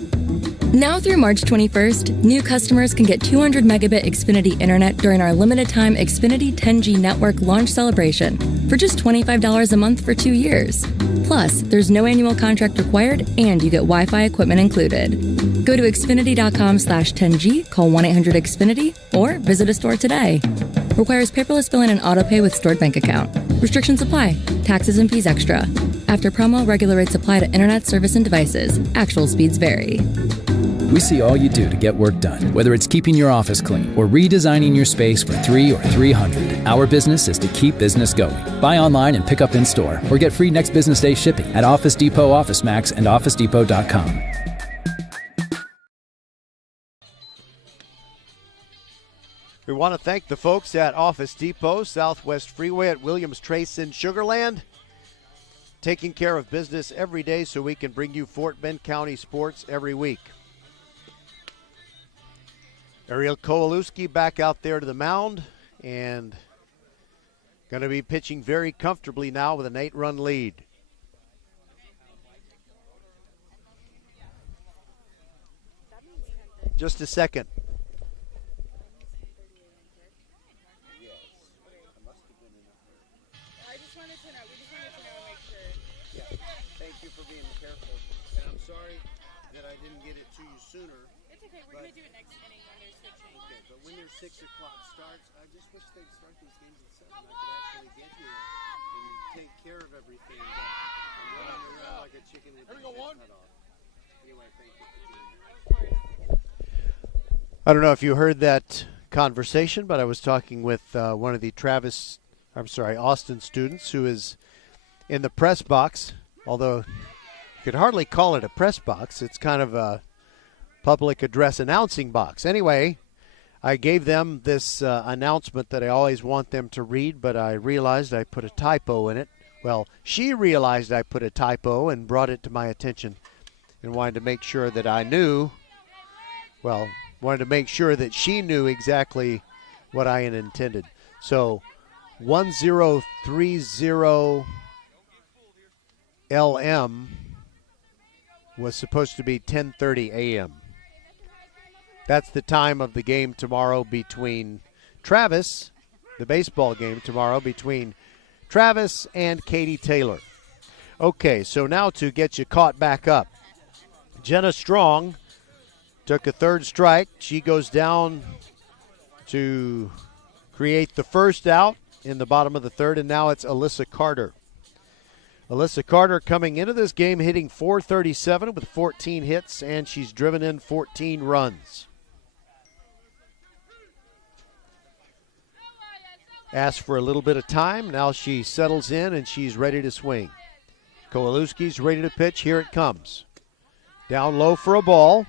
Now through March 21st, new customers can get 200 megabit Xfinity internet during our limited time Xfinity 10G network launch celebration for just $25 a month for 2 years. Plus, there's no annual contract required and you get Wi-Fi equipment included. Go to Xfinity.com/10G, call 1-800-XFINITY, or visit a store today. Requires paperless billing and autopay with stored bank account. Restrictions apply. Taxes and fees extra. After promo, regular rates apply to internet service and devices. Actual speeds vary. We see all you do to get work done, whether it's keeping your office clean or redesigning your space for 3 or 300. Our business is to keep business going. Buy online and pick up in store, or get free next business day shipping at Office Depot, Office Max, and OfficeDepot.com. We want to thank the folks at Office Depot, Southwest Freeway at Williams Trace in Sugar Land, taking care of business every day so we can bring you Fort Bend County sports every week. Ariel Kowalewski back out there to the mound and going to be pitching very comfortably now with an 8-run lead. Just a second. Thank you for being careful. And I'm sorry that I didn't get it to you sooner. It's okay. We're going to do it next inning when they're switching. Okay, but when your 6 o'clock starts, I just wish they'd start these games at 7. I could actually get here and take care of everything. But I'm running around like a chicken with its head cut off. Anyway, thank you for being here. I don't know if you heard that conversation, but I was talking with one of the Austin students who is in the press box, although you could hardly call it a press box. It's kind of a public address announcing box. Anyway, I gave them this announcement that I always want them to read, but I realized I put a typo in it. Well, she realized I put a typo and brought it to my attention and wanted to make sure that I knew, wanted to make sure that she knew exactly what I had intended. So 1030 LM was supposed to be 10:30 a.m. That's the time of the game tomorrow between Travis, the baseball game tomorrow between Travis and Katie Taylor. Okay, so now to get you caught back up. Jenna Strong took a third strike. She goes down to create the first out in the bottom of the third, and now it's Alyssa Carter. Alyssa Carter coming into this game hitting .437 with 14 hits, and she's driven in 14 runs. Asked for a little bit of time. Now she settles in, and she's ready to swing. Kowalewski's ready to pitch. Here it comes. Down low for a ball.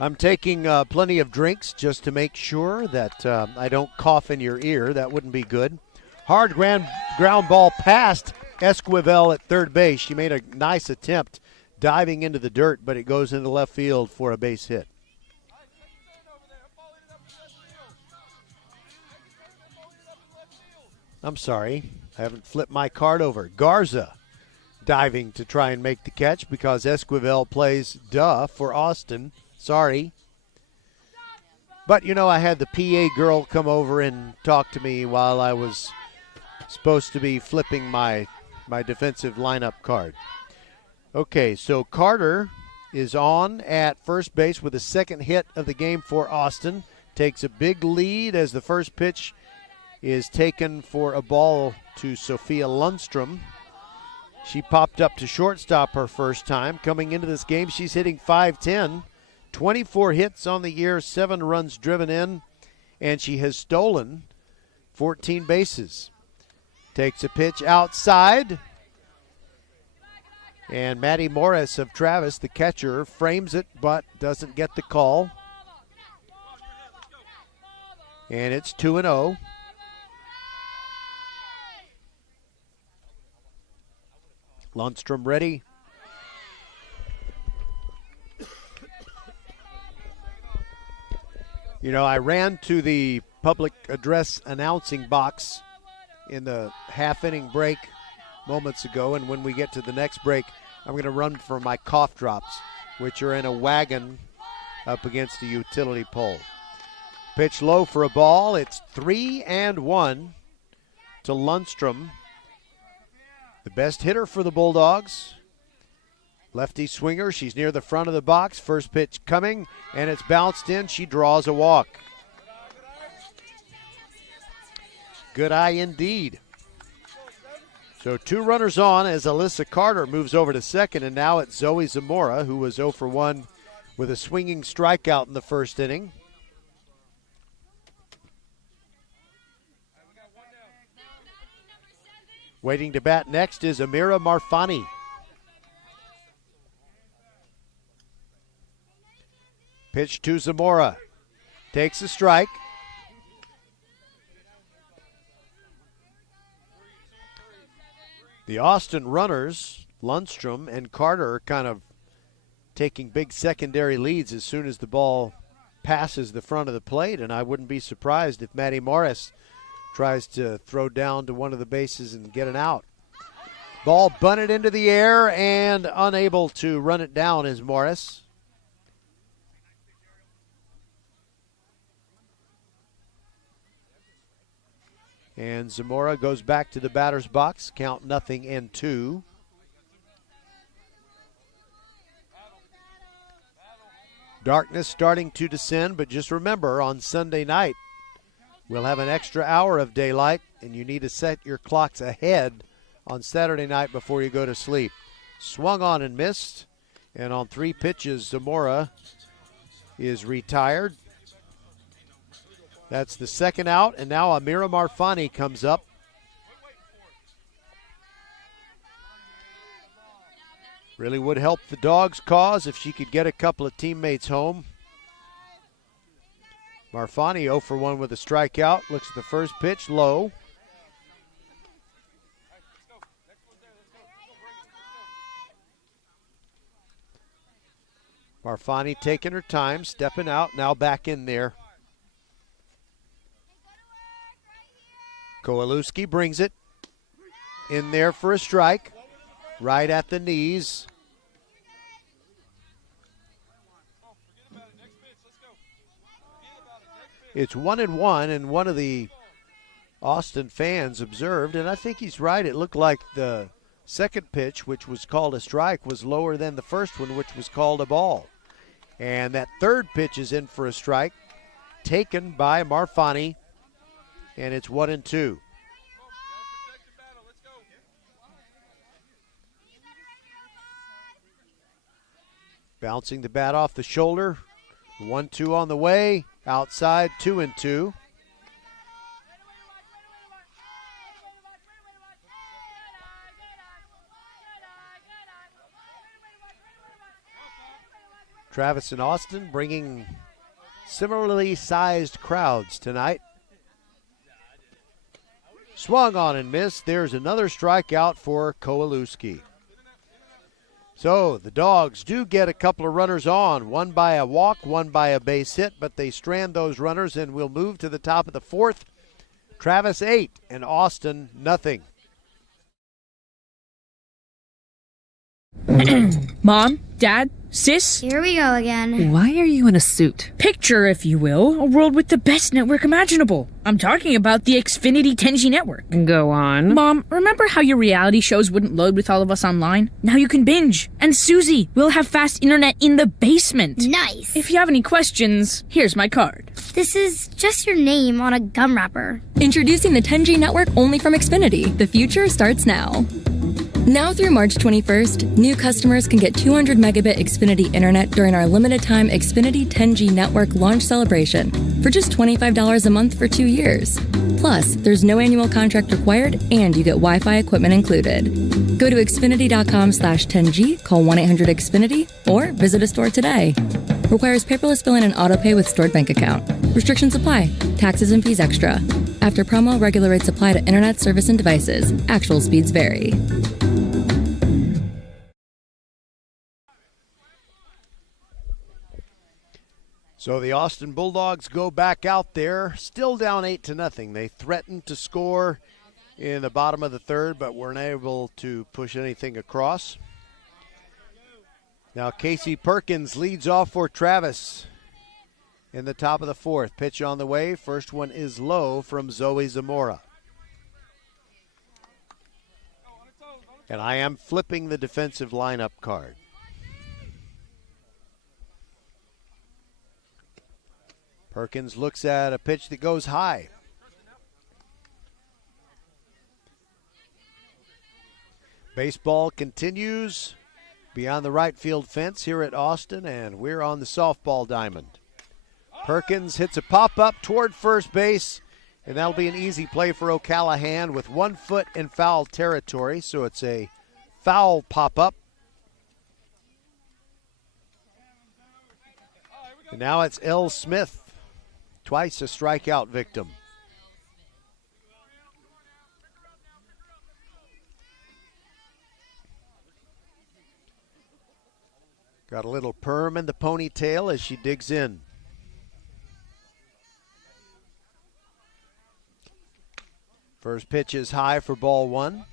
I'm taking plenty of drinks just to make sure that I don't cough in your ear. That wouldn't be good. Hard ground ball past Esquivel at third base. She made a nice attempt diving into the dirt, but it goes into left field for a base hit. I'm sorry, I haven't flipped my card over. Garza diving to try and make the catch because Esquivel plays for Austin. Sorry. But, I had the PA girl come over and talk to me while I was supposed to be flipping my defensive lineup card. Okay, so Carter is on at first base with the second hit of the game for Austin. Takes a big lead as the first pitch is taken for a ball to Sophia Lundstrom. She popped up to shortstop her first time. Coming into this game, she's hitting .510. 24 hits on the year, 7 runs driven in, and she has stolen 14 bases. Takes a pitch outside, and Maddie Morris of Travis, the catcher, frames it but doesn't get the call. And it's 2-0. Lundstrom ready. I ran to the public address announcing box in the half-inning break moments ago, and when we get to the next break, I'm going to run for my cough drops, which are in a wagon up against a utility pole. Pitch low for a ball. It's 3-1 to Lundstrom, the best hitter for the Bulldogs. Lefty swinger. She's near the front of the box. First pitch coming, and it's bounced in. She draws a walk. good eye indeed. So 2 runners on as Alyssa Carter moves over to second, and now it's Zoe Zamora, who was 0 for 1 with a swinging strikeout in the first inning. Waiting to bat next is Amira Marfani. Pitch to Zamora. Takes a strike. The Austin runners, Lundstrom and Carter, are kind of taking big secondary leads as soon as the ball passes the front of the plate, and I wouldn't be surprised if Maddie Morris tries to throw down to one of the bases and get an out. Ball bunted into the air and unable to run it down is Morris. And Zamora goes back to the batter's box. Count 0-2. Darkness starting to descend, but just remember, on Sunday night, we'll have an extra hour of daylight, and you need to set your clocks ahead on Saturday night before you go to sleep. Swung on and missed, and on 3 pitches, Zamora is retired. That's the second out, and now Amira Marfani comes up. Really would help the Dogs' cause if she could get a couple of teammates home. Marfani 0 for 1 with a strikeout. Looks at the first pitch, low. Marfani taking her time, stepping out, now back in there. Kowalewski brings it in there for a strike, right at the knees. It's 1-1, and one of the Austin fans observed, and I think he's right, it looked like the second pitch, which was called a strike, was lower than the first one, which was called a ball. And that third pitch is in for a strike, taken by Marfani, and it's 1-2. Bouncing the bat off the shoulder. 1-2 on the way. Outside, 2-2. Travis and Austin bringing similarly sized crowds tonight. Swung on and missed. There's another strikeout for Kowalewski. So the Dogs do get a couple of runners on, one by a walk, one by a base hit, but they strand those runners, and we'll move to the top of the fourth. Travis 8 and Austin nothing. Mom, Dad, Sis? Here we go again. Why are you in a suit? Picture, if you will, a world with the best network imaginable. I'm talking about the Xfinity 10G network. Go on. Mom, remember how your reality shows wouldn't load with all of us online? Now you can binge. And Susie, we'll have fast internet in the basement. Nice. If you have any questions, here's my card. This is just your name on a gum wrapper. Introducing the 10G network only from Xfinity. The future starts now. Now through March 21st, new customers can get 200 megabit Xfinity internet during our limited time Xfinity 10G network launch celebration for just $25 a month for 2 years. Plus, there's no annual contract required and you get Wi-Fi equipment included. Go to xfinity.com/10G, call 1-800-XFINITY, or visit a store today. Requires paperless billing and autopay with stored bank account. Restrictions apply. Taxes and fees extra. After promo, regular rates apply to internet service and devices. Actual speeds vary. So the Austin Bulldogs go back out there, still down 8-0. They threatened to score in the bottom of the third, but weren't able to push anything across. Now Casey Perkins leads off for Travis in the top of the fourth. Pitch on the way. First one is low from Zoe Zamora. And I am flipping the defensive lineup card. Perkins looks at a pitch that goes high. Baseball continues beyond the right field fence here at Austin, and we're on the softball diamond. Perkins hits a pop-up toward first base, and that'll be an easy play for O'Callahan with 1 foot in foul territory, so it's a foul pop-up. And now it's L. Smith, twice a strikeout victim. Got a little perm in the ponytail as she digs in. First pitch is high for ball one.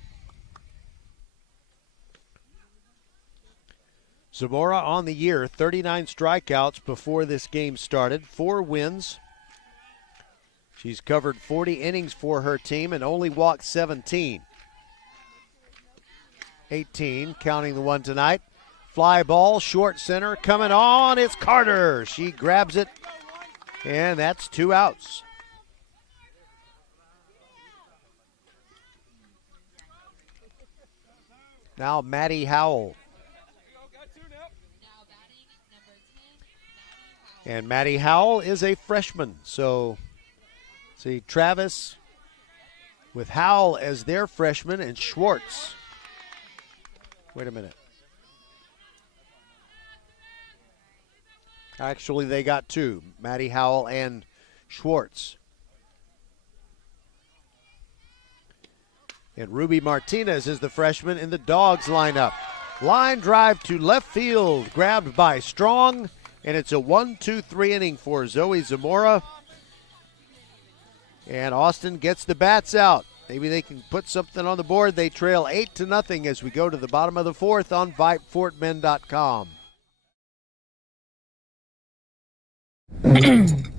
Zamora on the year, 39 strikeouts before this game started, 4 wins. She's covered 40 innings for her team and only walked 17. 18, counting the one tonight. Fly ball, short center, coming on, it's Carter. She grabs it, and that's 2 outs. Now Maddie Howell. And Maddie Howell is a freshman. So, see, Travis with Howell as their freshman and Schwartz. Wait a minute. Actually, they got 2, Maddie Howell and Schwartz. And Ruby Martinez is the freshman in the Dogs lineup. Line drive to left field, grabbed by Strong, and it's a 1-2-3 inning for Zoe Zamora. And Austin gets the bats out. Maybe they can put something on the board. They trail 8-0 as we go to the bottom of the 4th on VypeFortBend.com.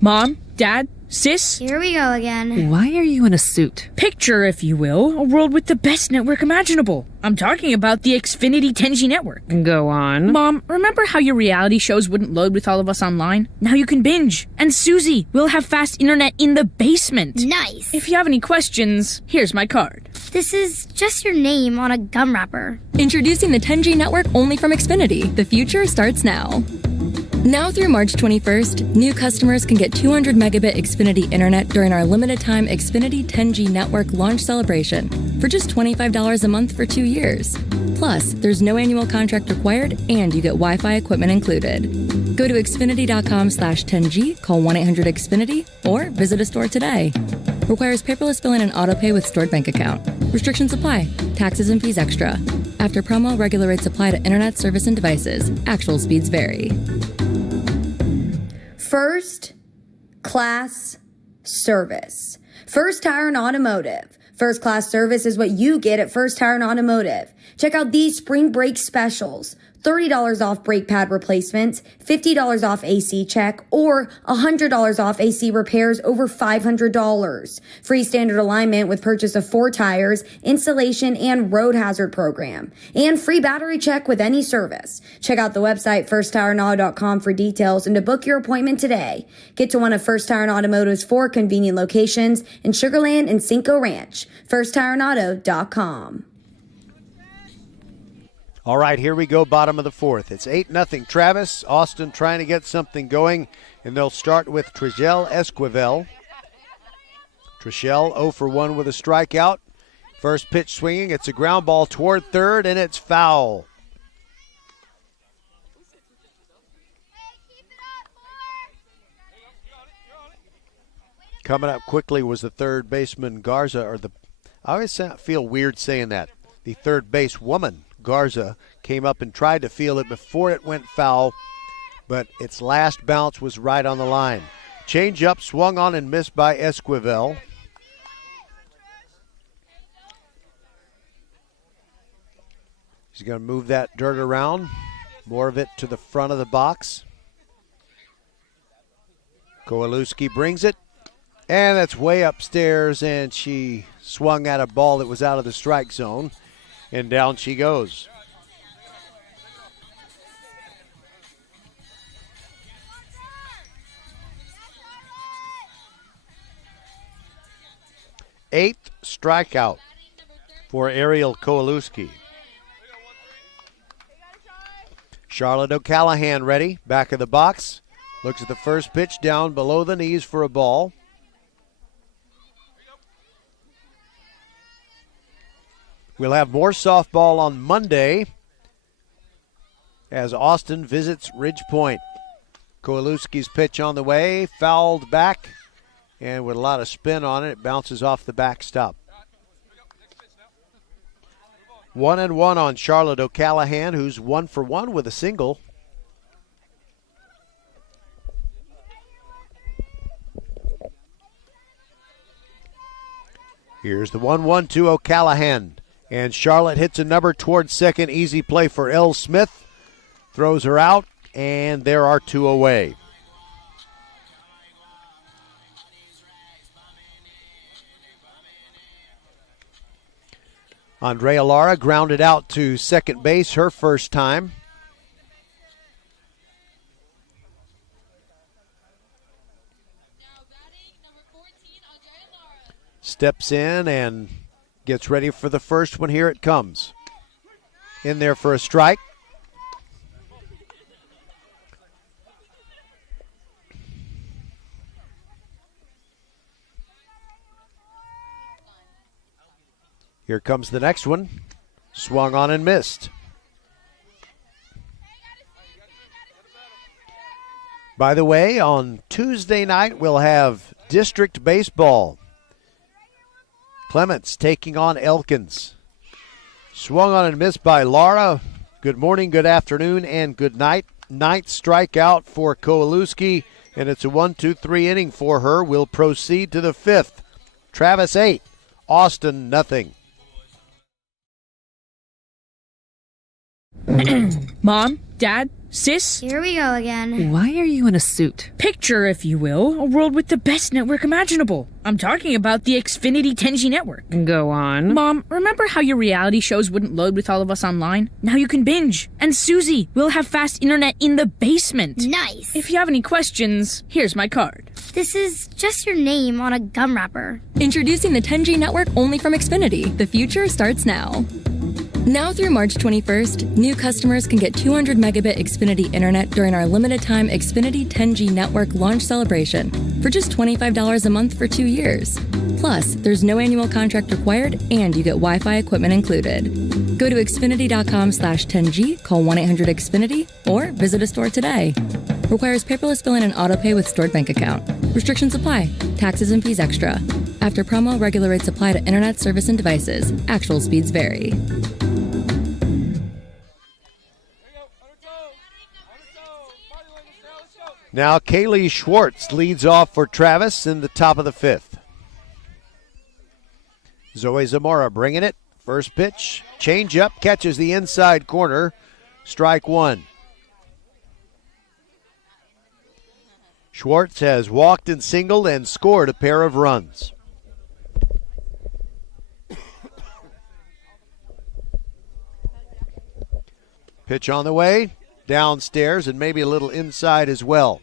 Mom, Dad, Sis? Here we go again. Why are you in a suit? Picture, if you will, a world with the best network imaginable. I'm talking about the Xfinity 10G network. Go on. Mom, remember how your reality shows wouldn't load with all of us online? Now you can binge. And Susie, we'll have fast internet in the basement. Nice. If you have any questions, here's my card. This is just your name on a gum wrapper. Introducing the 10G network only from Xfinity. The future starts now. Now through March 21st, new customers can get 200 megabit Xfinity internet during our limited time Xfinity 10G network launch celebration for just $25 a month for 2 years. Plus, there's no annual contract required and you get Wi-Fi equipment included. Go to xfinity.com/10G, call 1-800-XFINITY, or visit a store today. Requires paperless billing and autopay with stored bank account. Restrictions apply. Taxes and fees extra. After promo, regular rates apply to internet service and devices. Actual speeds vary. First class service. First Tire and Automotive. First class service is what you get at First Tire and Automotive. Check out these spring break specials. $30 off brake pad replacements, $50 off AC check, or $100 off AC repairs over $500. Free standard alignment with purchase of 4 tires, installation, and road hazard program. And free battery check with any service. Check out the website firsttireandauto.com for details and to book your appointment today. Get to one of First Tire and Automotive's 4 convenient locations in Sugar Land and Cinco Ranch. firsttireandauto.com. All right, here we go, bottom of the 4th. It's 8-0 Travis. Austin trying to get something going, and they'll start with Trishelle Esquivel. Trishelle 0 for 1 with a strikeout. First pitch swinging. It's a ground ball toward third, and it's foul. Coming up quickly was the third baseman, Garza, I always feel weird saying that. The third base woman, Garza, came up and tried to feel it before it went foul, but its last bounce was right on the line. Change up, swung on and missed by Esquivel. He's going to move that dirt around, more of it to the front of the box. Kowalewski brings it, and that's way upstairs, and she swung at a ball that was out of the strike zone, and down she goes. Eighth strikeout for Ariel Kowalewski. Charlotte O'Callahan ready, back of the box. Looks at the first pitch down below the knees for a ball. We'll have more softball on Monday as Austin visits Ridge Point. Kowalewski's pitch on the way, fouled back, and with a lot of spin on it, it bounces off the backstop. 1-1 on Charlotte O'Callahan, who's 1 for 1 with a single. Here's the 1-1 to O'Callahan. And Charlotte hits a number towards second. Easy play for L. Smith. Throws her out, and there are 2 away. Andrea Lara grounded out to second base, her first time. Steps in and gets ready for the first one. Here it comes. In there for a strike. Here comes the next one. Swung on and missed. By the way, on Tuesday night, we'll have district baseball. Clements taking on Elkins. Swung on and missed by Lara. Good morning, good afternoon, and good night. Ninth strikeout for Kowalewski, and it's a 1-2-3 inning for her. We'll proceed to the 5th. Travis 8, Austin nothing. Mom, Dad, Sis? Here we go again. Why are you in a suit? Picture, if you will, a world with the best network imaginable. I'm talking about the Xfinity 10G network. Go on. Mom, remember how your reality shows wouldn't load with all of us online? Now you can binge. And Susie, we'll have fast internet in the basement. Nice. If you have any questions, here's my card. This is just your name on a gum wrapper. Introducing the 10G network only from Xfinity. The future starts now. Now through March 21st, new customers can get 200 megabit Xfinity internet during our limited time Xfinity 10G network launch celebration for just $25 a month for 2 years. Plus, there's no annual contract required and you get Wi-Fi equipment included. Go to xfinity.com/10G, call 1-800-XFINITY, or visit a store today. Requires paperless billing and autopay with stored bank account. Restrictions apply. Taxes and fees extra. After promo, regular rates apply to internet service and devices. Actual speeds vary. Now Kaylee Schwartz leads off for Travis in the top of the 5th. Zoe Zamora bringing it. First pitch, change up, catches the inside corner. Strike 1. Schwartz has walked and singled and scored a pair of runs. Pitch on the way, downstairs, and maybe a little inside as well.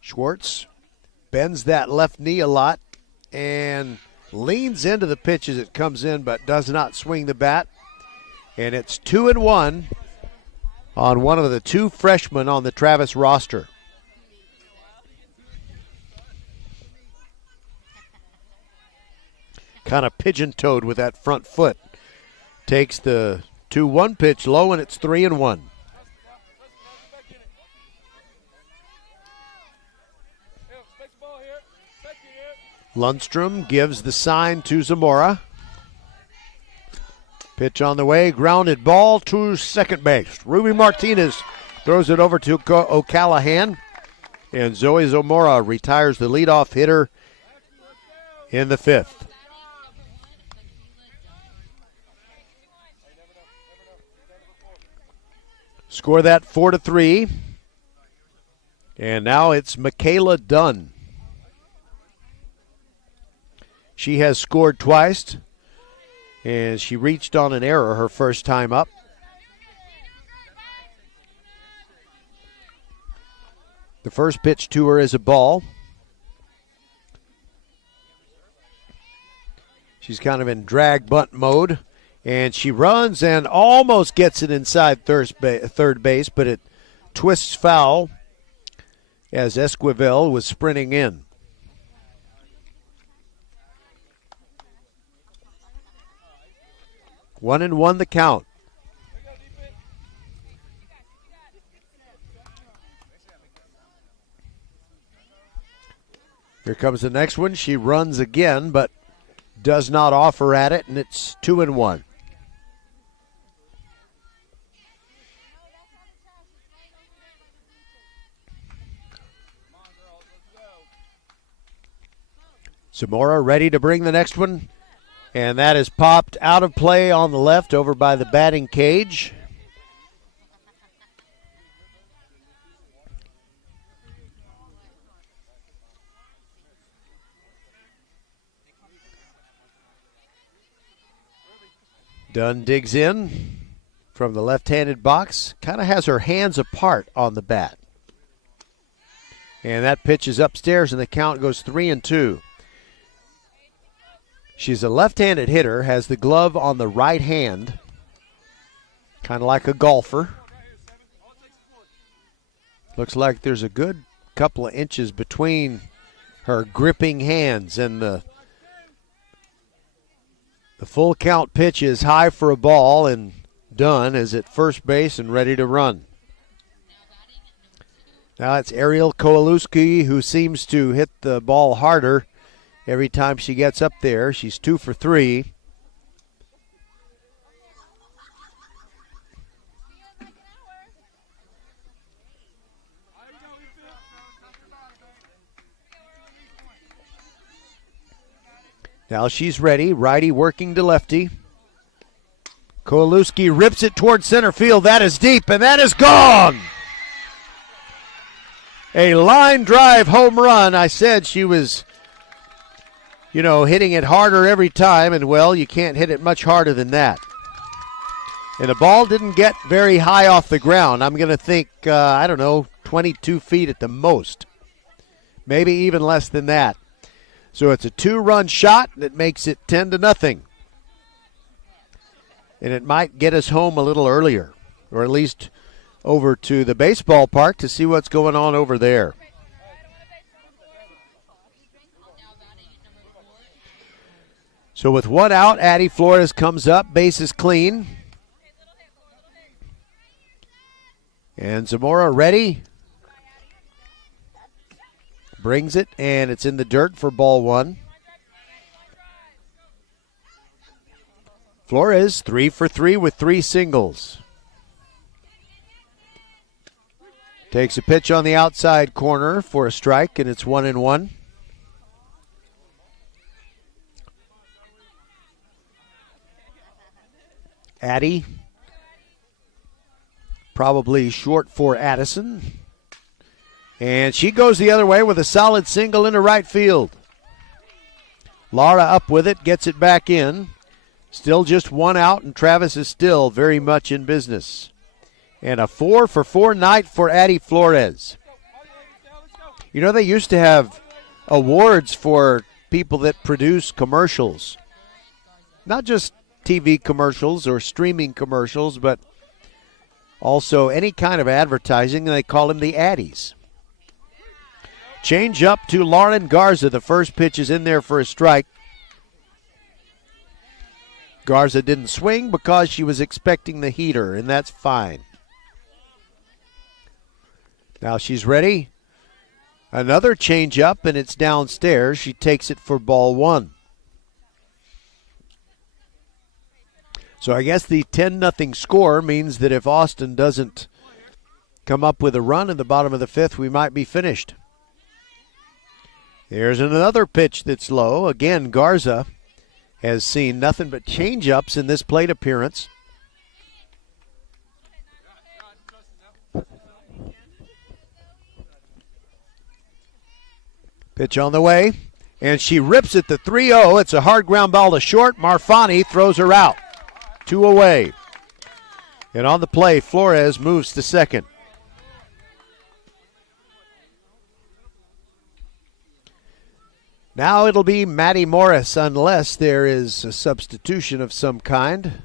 Schwartz bends that left knee a lot and leans into the pitch as it comes in, but does not swing the bat. And it's 2-1 on one of the 2 freshmen on the Travis roster. Kind of pigeon-toed with that front foot. Takes the 2-1 pitch low, and it's 3-1. Lundstrom gives the sign to Zamora. Pitch on the way, grounded ball to second base. Ruby Martinez throws it over to O'Callahan, and Zoe Zamora retires the leadoff hitter in the 5th. Score that 4-3. And now it's Michaela Dunn. She has scored twice, and she reached on an error her first time up. The first pitch to her is a ball. She's kind of in drag bunt mode, and she runs and almost gets it inside third base, but it twists foul as Esquivel was sprinting in. One and one the count. Here comes the next one. She runs again, but does not offer at it, and it's 2-1. Zamora ready to bring the next one, and that is popped out of play on the left over by the batting cage. Dunn digs in from the left-handed box, kind of has her hands apart on the bat. And that pitch is upstairs, and the count goes 3-2. She's a left-handed hitter, has the glove on the right hand, kind of like a golfer. Looks like there's a good couple of inches between her gripping hands, and the full count pitch is high for a ball, and Dunn is at first base and ready to run. Now it's Ariel Kowalewski who seems to hit the ball harder every time she gets up there. She's 2 for 3. Now she's ready. Righty working to lefty. Kowalewski rips it towards center field. That is deep, and that is gone. A line drive home run. I said she was, hitting it harder every time, and, well, you can't hit it much harder than that. And the ball didn't get very high off the ground. I'm going to think, 22 feet at the most. Maybe even less than that. So it's a 2-run shot that makes it 10-0. And it might get us home a little earlier, or at least over to the baseball park to see what's going on over there. So with one out, Addie Flores comes up, base is clean. And Zamora ready. Brings it, and it's in the dirt for ball one. Flores 3 for 3 with 3 singles. Takes a pitch on the outside corner for a strike, and it's 1-1. Addie, probably short for Addison. And she goes the other way with a solid single into right field. Lara up with it, gets it back in. Still just one out, and Travis is still very much in business. And a 4 for 4 night for Addie Flores. They used to have awards for people that produce commercials. Not just TV commercials or streaming commercials, but also any kind of advertising, and they call them the Addies. Change up to Lauren Garza. The first pitch is in there for a strike. Garza didn't swing because she was expecting the heater, and that's fine. Now she's ready. Another change up, and it's downstairs. She takes it for ball one. So I guess the 10-0 score means that if Austin doesn't come up with a run in the bottom of the fifth, we might be finished. There's another pitch that's low. Again, Garza has seen nothing but change-ups in this plate appearance. Pitch on the way, and she rips it to 3-0. It's a hard ground ball to short. Marfani throws her out. 2 away. And on the play, Flores moves to second. Now it'll be Maddie Morris unless there is a substitution of some kind.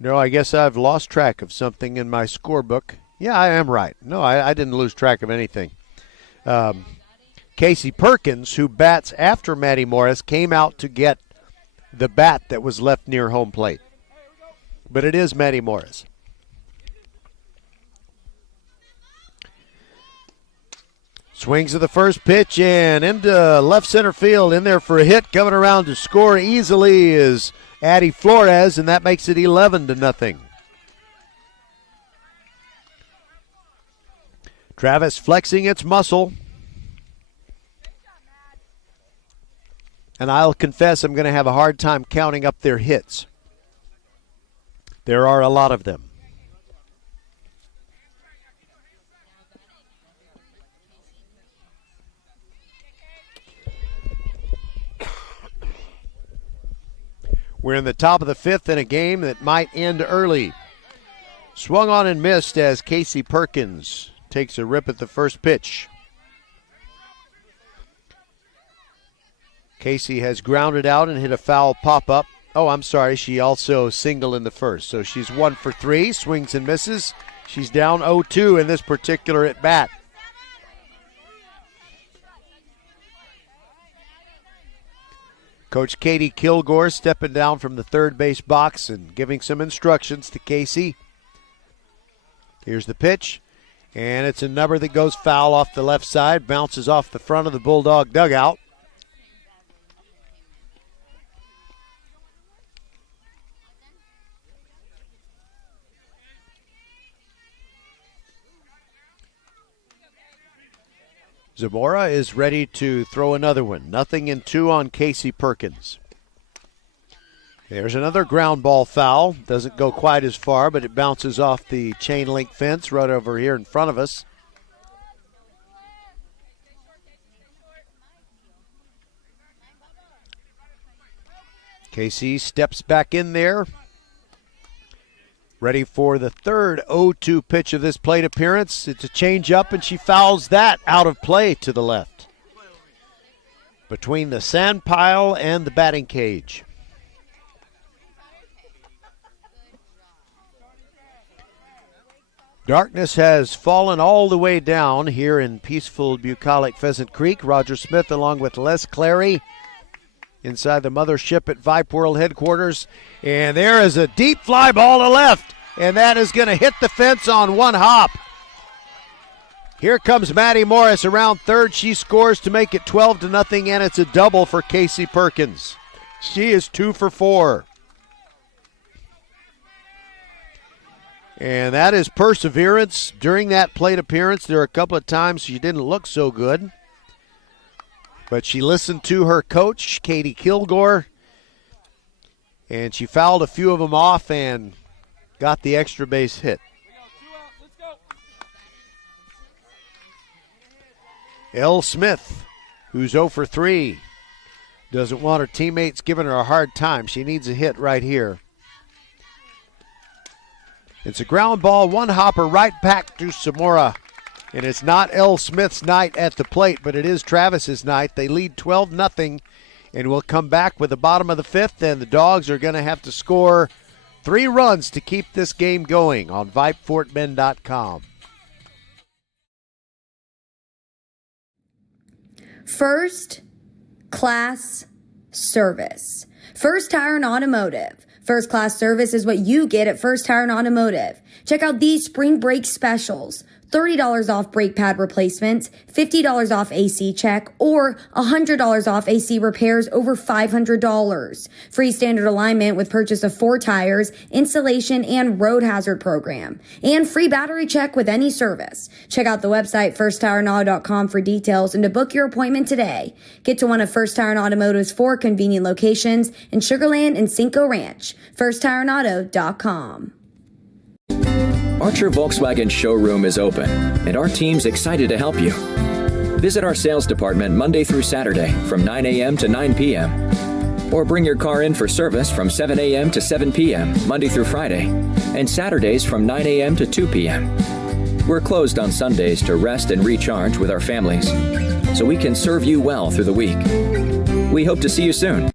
No, I guess I've lost track of something in my scorebook. Yeah, I am right. No, I didn't lose track of anything. Casey Perkins, who bats after Maddie Morris, came out to get the bat that was left near home plate. But it is Maddie Morris. Swings of the first pitch and into left center field. In there for a hit. Coming around to score easily is Addie Flores, and that makes it 11-0. Travis flexing its muscle. And I'll confess I'm going to have a hard time counting up their hits. There are a lot of them. We're in the top of the fifth in a game that might end early. Swung on and missed as Casey Perkins takes a rip at the first pitch. Casey has grounded out and hit a foul pop-up. Oh, I'm sorry, she also singled in the first. So she's 1 for 3, swings and misses. She's down 0-2 in this particular at-bat. Coach Katie Kilgore stepping down from the third base box and giving some instructions to Casey. Here's the pitch, and it's a number that goes foul off the left side, bounces off the front of the Bulldog dugout. Zamora is ready to throw another one. 0-2 on Casey Perkins. There's another ground ball foul. Doesn't go quite as far, but it bounces off the chain link fence right over here in front of us. Casey steps back in there. Ready for the third 0-2 pitch of this plate appearance. It's a changeup, and she fouls that out of play to the left. Between the sand pile and the batting cage. Darkness has fallen all the way down here in peaceful bucolic Pheasant Creek. Roger Smith along with Les Clary inside the mothership at Vype World headquarters. And there is a deep fly ball to left, and that is going to hit the fence on one hop. Here comes Maddie Morris around third. She scores to make it 12-0, and it's a double for Casey Perkins. She is 2 for 4. And that is perseverance. During that plate appearance, there are a couple of times she didn't look so good. But she listened to her coach, Katie Kilgore, and she fouled a few of them off and got the extra base hit. Elle Smith, who's 0 for 3, doesn't want her teammates giving her a hard time. She needs a hit right here. It's a ground ball, one hopper right back to Zamora. And it's not Elle Smith's night at the plate, but it is Travis's night. They lead 12-0, and we'll come back with the bottom of the fifth, and the Dogs are going to have to score 3 runs to keep this game going on VypeFortBend.com. First class service. First Tire and Automotive. First class service is what you get at First Tire and Automotive. Check out these spring break specials. $30 off brake pad replacements, $50 off AC check, or $100 off AC repairs over $500. Free standard alignment with purchase of 4 tires, installation, and road hazard program. And free battery check with any service. Check out the website firsttireandauto.com for details and to book your appointment today. Get to one of First Tire and Automotive's 4 convenient locations in Sugar Land and Cinco Ranch. firsttireandauto.com. Archer Volkswagen showroom is open, and our team's excited to help you. Visit our sales department Monday through Saturday from 9 a.m. to 9 p.m. Or bring your car in for service from 7 a.m. to 7 p.m. Monday through Friday, and Saturdays from 9 a.m. to 2 p.m. We're closed on Sundays to rest and recharge with our families. so we can serve you well through the week. We hope to see you soon.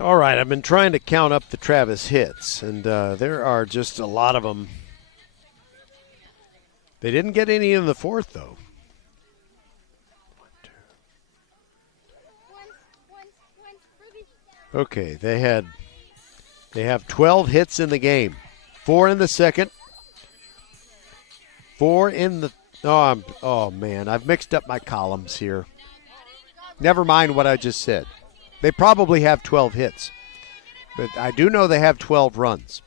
All right, I've been trying to count up the Travis hits, and there are just a lot of them. They didn't get any in the fourth, though. Okay, they have 12 hits in the game. 4 in the second. 4 in the oh man, I've mixed up my columns here. Never mind what I just said. They probably have 12 hits, but I do know they have 12 runs.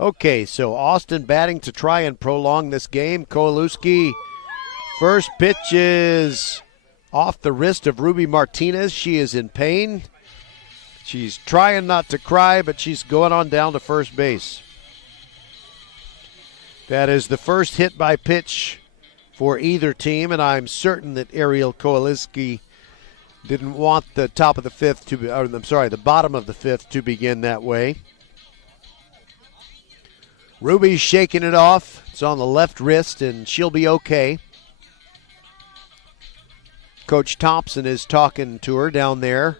Okay, so Austin batting to try and prolong this game. Kowalewski, first pitch is off the wrist of Ruby Martinez. She is in pain. She's trying not to cry, but she's going on down to first base. That is the first hit by pitch for either team, and I'm certain that Ariel Kowalewski didn't want the top of the fifth to be, the bottom of the fifth to begin that way. Ruby's shaking it off. It's on the left wrist, and she'll be okay. Coach Thompson is talking to her down there.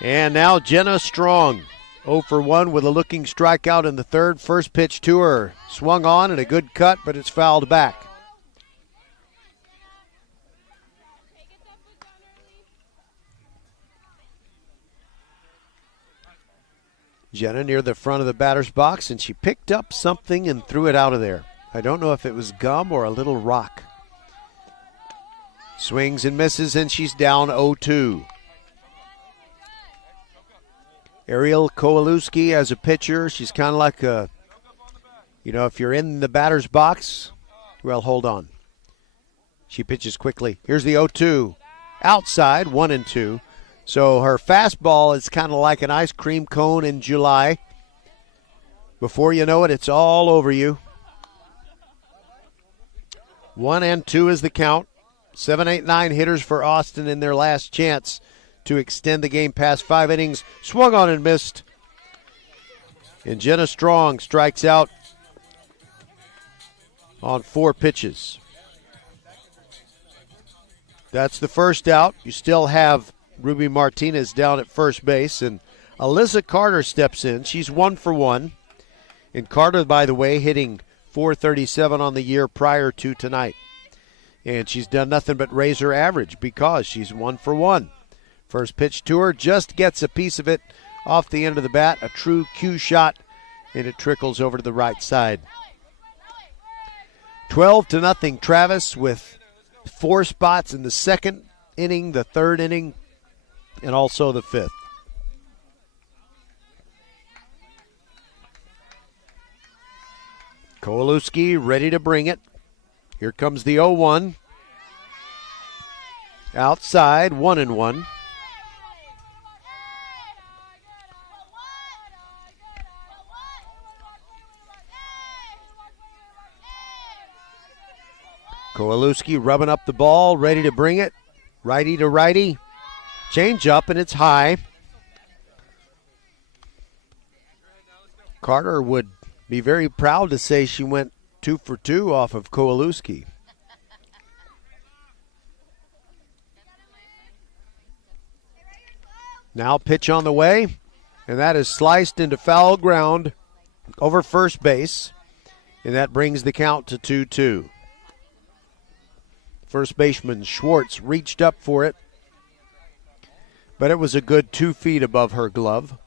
And now Jenna Strong, 0 for 1 with a looking strikeout in the third. First pitch to her. Swung on and a good cut, but it's fouled back. Jenna near the front of the batter's box, and she picked up something and threw it out of there. I don't know if it was gum or a little rock. Swings and misses, and she's down 0-2. Ariel Kowalewski as a pitcher, she's kind of like a, if you're in the batter's box, well, hold on. She pitches quickly. Here's the 0-2. Outside, 1-2. So her fastball is kind of like an ice cream cone in July. Before you know it, it's all over you. 1-2 is the count. 7, 8, 9 hitters for Austin in their last chance to extend the game past 5 innings. Swung on and missed. And Jenna Strong strikes out on 4 pitches. That's the first out. You still have Ruby Martinez down at first base, and Alyssa Carter steps in. She's 1 for 1. And Carter, by the way, hitting .437 on the year prior to tonight. And she's done nothing but raise her average because she's 1 for 1. First pitch to her, just gets a piece of it off the end of the bat, a true cue shot, and it trickles over to the right side. 12-0 Travis with 4 spots in the second inning, the third inning, and also the fifth. Kowalewski ready to bring it. Here comes the 0-1. Outside, 1-1. Kowalewski rubbing up the ball, ready to bring it. Righty to righty. Change up, and it's high. Carter would be very proud to say she went 2 for 2 off of Kowalewski. Now pitch on the way, and that is sliced into foul ground over first base, and that brings the count to 2-2. First baseman Schwartz reached up for it, but it was a good 2 feet above her glove.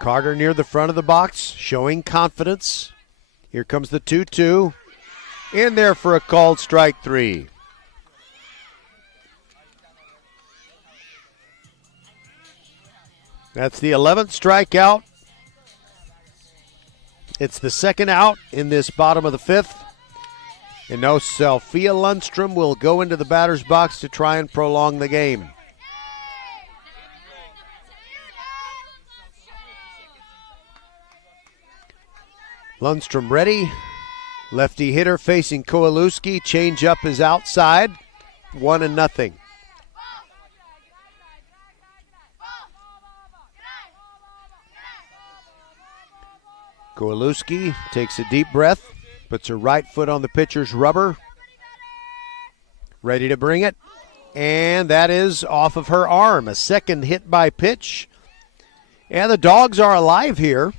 Carter near the front of the box, showing confidence. Here comes the 2-2. In there for a called strike 3. That's the 11th strikeout. It's the second out in this bottom of the fifth. And now Sophia Lundstrom will go into the batter's box to try and prolong the game. Lundstrom ready. Lefty hitter facing Kowalewski. Change up is outside. 1-0. Kowalewski takes a deep breath, puts her right foot on the pitcher's rubber. Ready to bring it. And that is off of her arm. A second hit by pitch. And the Dogs are alive here.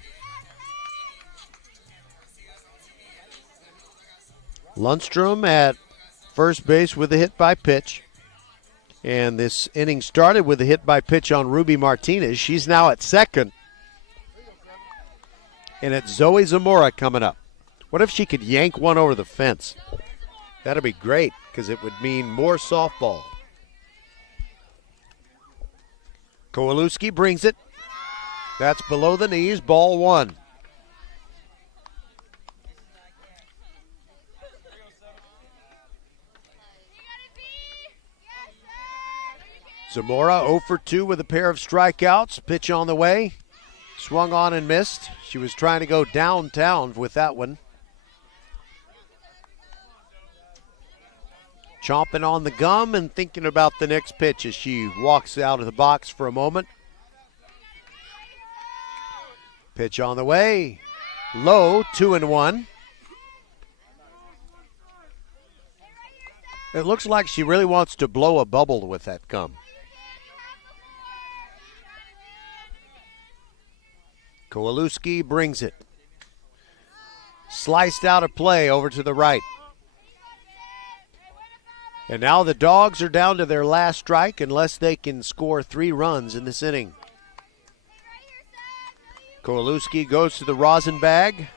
Lundstrom at first base with a hit by pitch. And this inning started with a hit by pitch on Ruby Martinez. She's now at second. And it's Zoe Zamora coming up. What if she could yank one over the fence? That'd be great because it would mean more softball. Kowalewski brings it. That's below the knees, ball one. Zamora 0 for 2 with a pair of strikeouts. Pitch on the way. Swung on and missed. She was trying to go downtown with that one. Chomping on the gum and thinking about the next pitch as she walks out of the box for a moment. Pitch on the way. Low, 2-1. It looks like she really wants to blow a bubble with that gum. Kowalewski brings it. Sliced out of play over to the right. And now the Dogs are down to their last strike unless they can score 3 runs in this inning. Kowalewski goes to the rosin bag.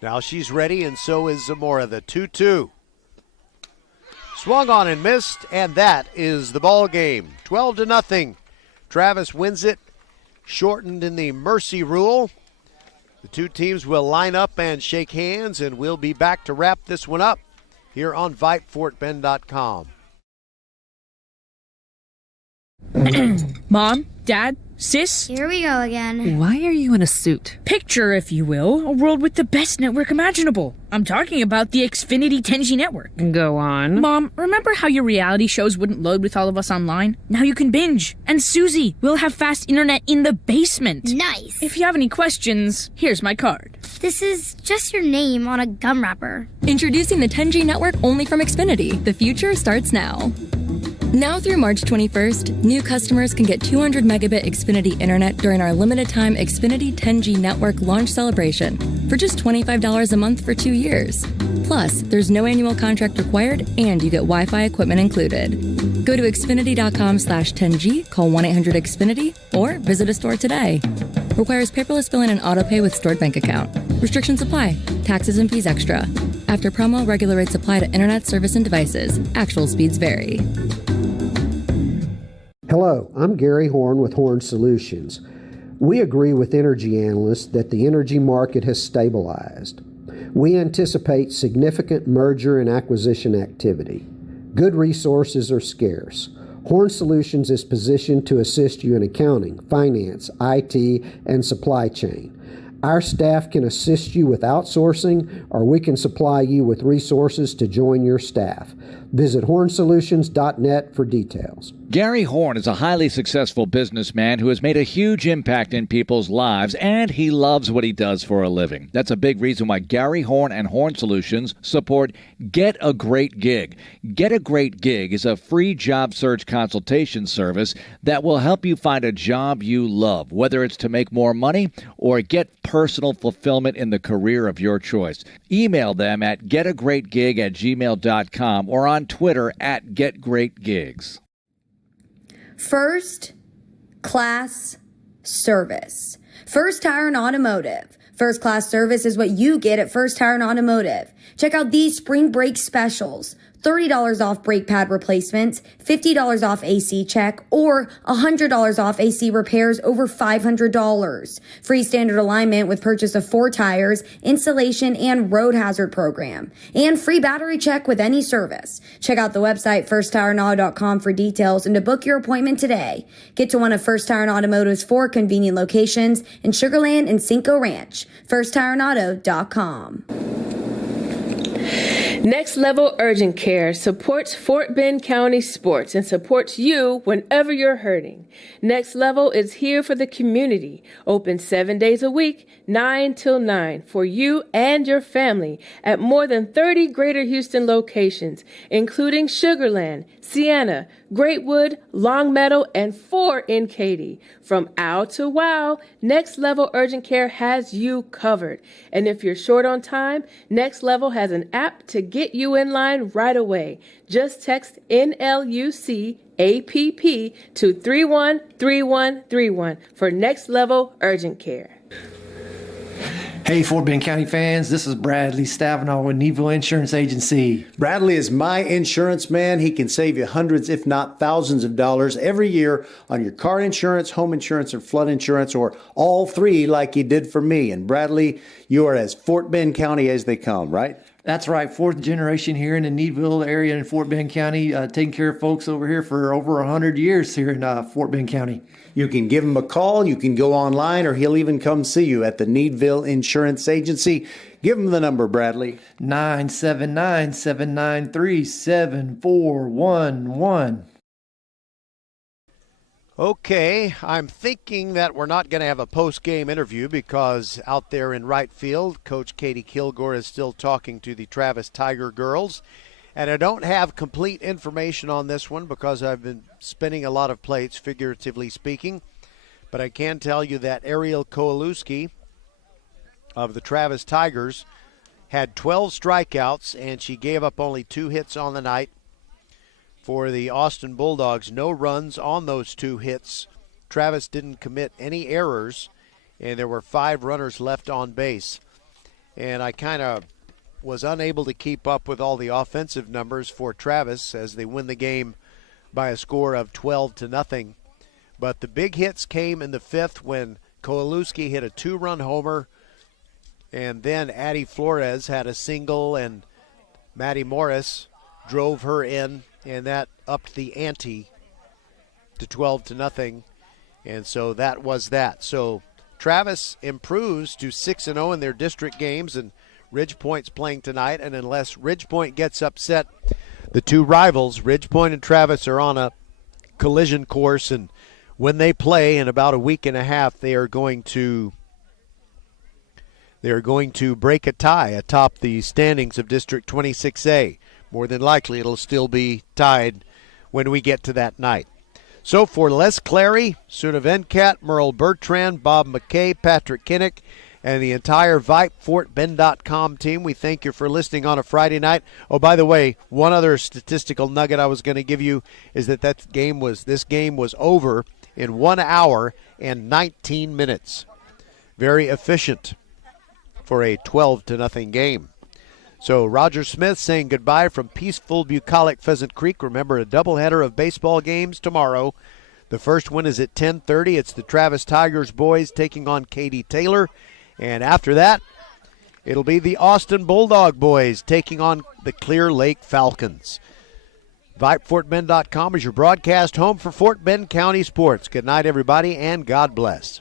Now she's ready, and so is Zamora. The 2-2. Swung on and missed, and that is the ball game. 12-0. Travis wins it, shortened in the mercy rule. The two teams will line up and shake hands, and we'll be back to wrap this one up here on VypeFortBend.com. Mom, Dad, Sis? Here we go again. Why are you in a suit? Picture, if you will, a world with the best network imaginable. I'm talking about the Xfinity 10G network. Go on. Mom, remember how your reality shows wouldn't load with all of us online? Now you can binge. And Susie, we'll have fast internet in the basement. Nice. If you have any questions, here's my card. This is just your name on a gum wrapper. Introducing the 10G network only from Xfinity. The future starts now. Now through March 21st, new customers can get 200 megabit Xfinity internet during our limited time Xfinity 10G network launch celebration for just $25 a month for 2 years. Plus, there's no annual contract required and you get Wi-Fi equipment included. Go to xfinity.com/10G, call 1-800-XFINITY, or visit a store today. Requires paperless billing and autopay with stored bank account. Restrictions apply. Taxes and fees extra. After promo, regular rates apply to internet service and devices. Actual speeds vary. Hello, I'm Gary Horn with Horn Solutions. We agree with energy analysts that the energy market has stabilized. We anticipate significant merger and acquisition activity. Good resources are scarce. Horn Solutions is positioned to assist you in accounting, finance, IT, and supply chain. Our staff can assist you with outsourcing, or we can supply you with resources to join your staff. Visit hornsolutions.net for details. Gary Horn is a highly successful businessman who has made a huge impact in people's lives, and he loves what he does for a living. That's a big reason why Gary Horn and Horn Solutions support Get a Great Gig. Get a Great Gig is a free job search consultation service that will help you find a job you love, whether it's to make more money or get personal fulfillment in the career of your choice. Email them at getagreatgig@gmail.com or on Twitter at getgreatgigs. First class service. First Tire and Automotive. First class service is what you get at First Tire and Automotive. Check out these spring break specials. $30 off brake pad replacements, $50 off AC check, or $100 off AC repairs over $500. Free standard alignment with purchase of 4 tires, installation, and road hazard program. And free battery check with any service. Check out the website firsttireandauto.com for details and to book your appointment today. Get to one of First Tire and Automotive's 4 convenient locations in Sugar Land and Cinco Ranch. firsttireandauto.com. Next Level Urgent Care supports Fort Bend County sports and supports you whenever you're hurting. Next Level is here for the community, open 7 days a week, 9 till 9, for you and your family at more than 30 Greater Houston locations, including Sugar Land, Sienna, Greatwood, Longmeadow, and 4 in Katy. From owl to wow, Next Level Urgent Care has you covered. And if you're short on time, Next Level has an app to get you in line right away. Just text NLUC APP to 313131 for Next Level Urgent Care. Hey, Fort Bend County fans, this is Bradley Stavinaw with Needville Insurance Agency. Bradley is my insurance man. He can save you hundreds, if not thousands of dollars every year on your car insurance, home insurance, or flood insurance, or all 3 like he did for me. And Bradley, you are as Fort Bend County as they come, right? That's right, 4th generation here in the Needville area in Fort Bend County, taking care of folks over here for over 100 years here in Fort Bend County. You can give him a call, you can go online, or he'll even come see you at the Needville Insurance Agency. Give him the number, Bradley. 979-793-7411. Okay, I'm thinking that we're not going to have a post-game interview because out there in right field, Coach Katie Kilgore is still talking to the Travis Tiger girls. And I don't have complete information on this one because I've been spinning a lot of plates, figuratively speaking. But I can tell you that Ariel Kowalewski of the Travis Tigers had 12 strikeouts, and she gave up only 2 hits on the night. For the Austin Bulldogs, no runs on those 2 hits. Travis didn't commit any errors, and there were 5 runners left on base. And I kind of was unable to keep up with all the offensive numbers for Travis as they win the game by a score of 12-0. But the big hits came in the 5th when Kowalewski hit a 2-run homer, and then Addie Flores had a single, and Maddie Morris drove her in, and that upped the ante to 12-0. And so that was that. So Travis improves to 6-0 in their district games, and Ridgepoint's playing tonight. And unless Ridgepoint gets upset, the 2 rivals, Ridgepoint and Travis, are on a collision course. And when they play in about a week and a half, they are going to break a tie atop the standings of District 26A. More than likely, it'll still be tied when we get to that night. So for Les Clary, Suna Venkat, Merle Bertrand, Bob McKay, Patrick Kinnick, and the entire Vype FortBend.com team, we thank you for listening on a Friday night. Oh, by the way, one other statistical nugget I was going to give you is that this game was over in 1 hour and 19 minutes. Very efficient for a 12-0 game. So Roger Smith saying goodbye from peaceful bucolic Pheasant Creek. Remember, a doubleheader of baseball games tomorrow. The first one is at 10:30. It's the Travis Tigers boys taking on Katie Taylor. And after that, it'll be the Austin Bulldog boys taking on the Clear Lake Falcons. VypeFortBend.com is your broadcast home for Fort Bend County sports. Good night, everybody, and God bless.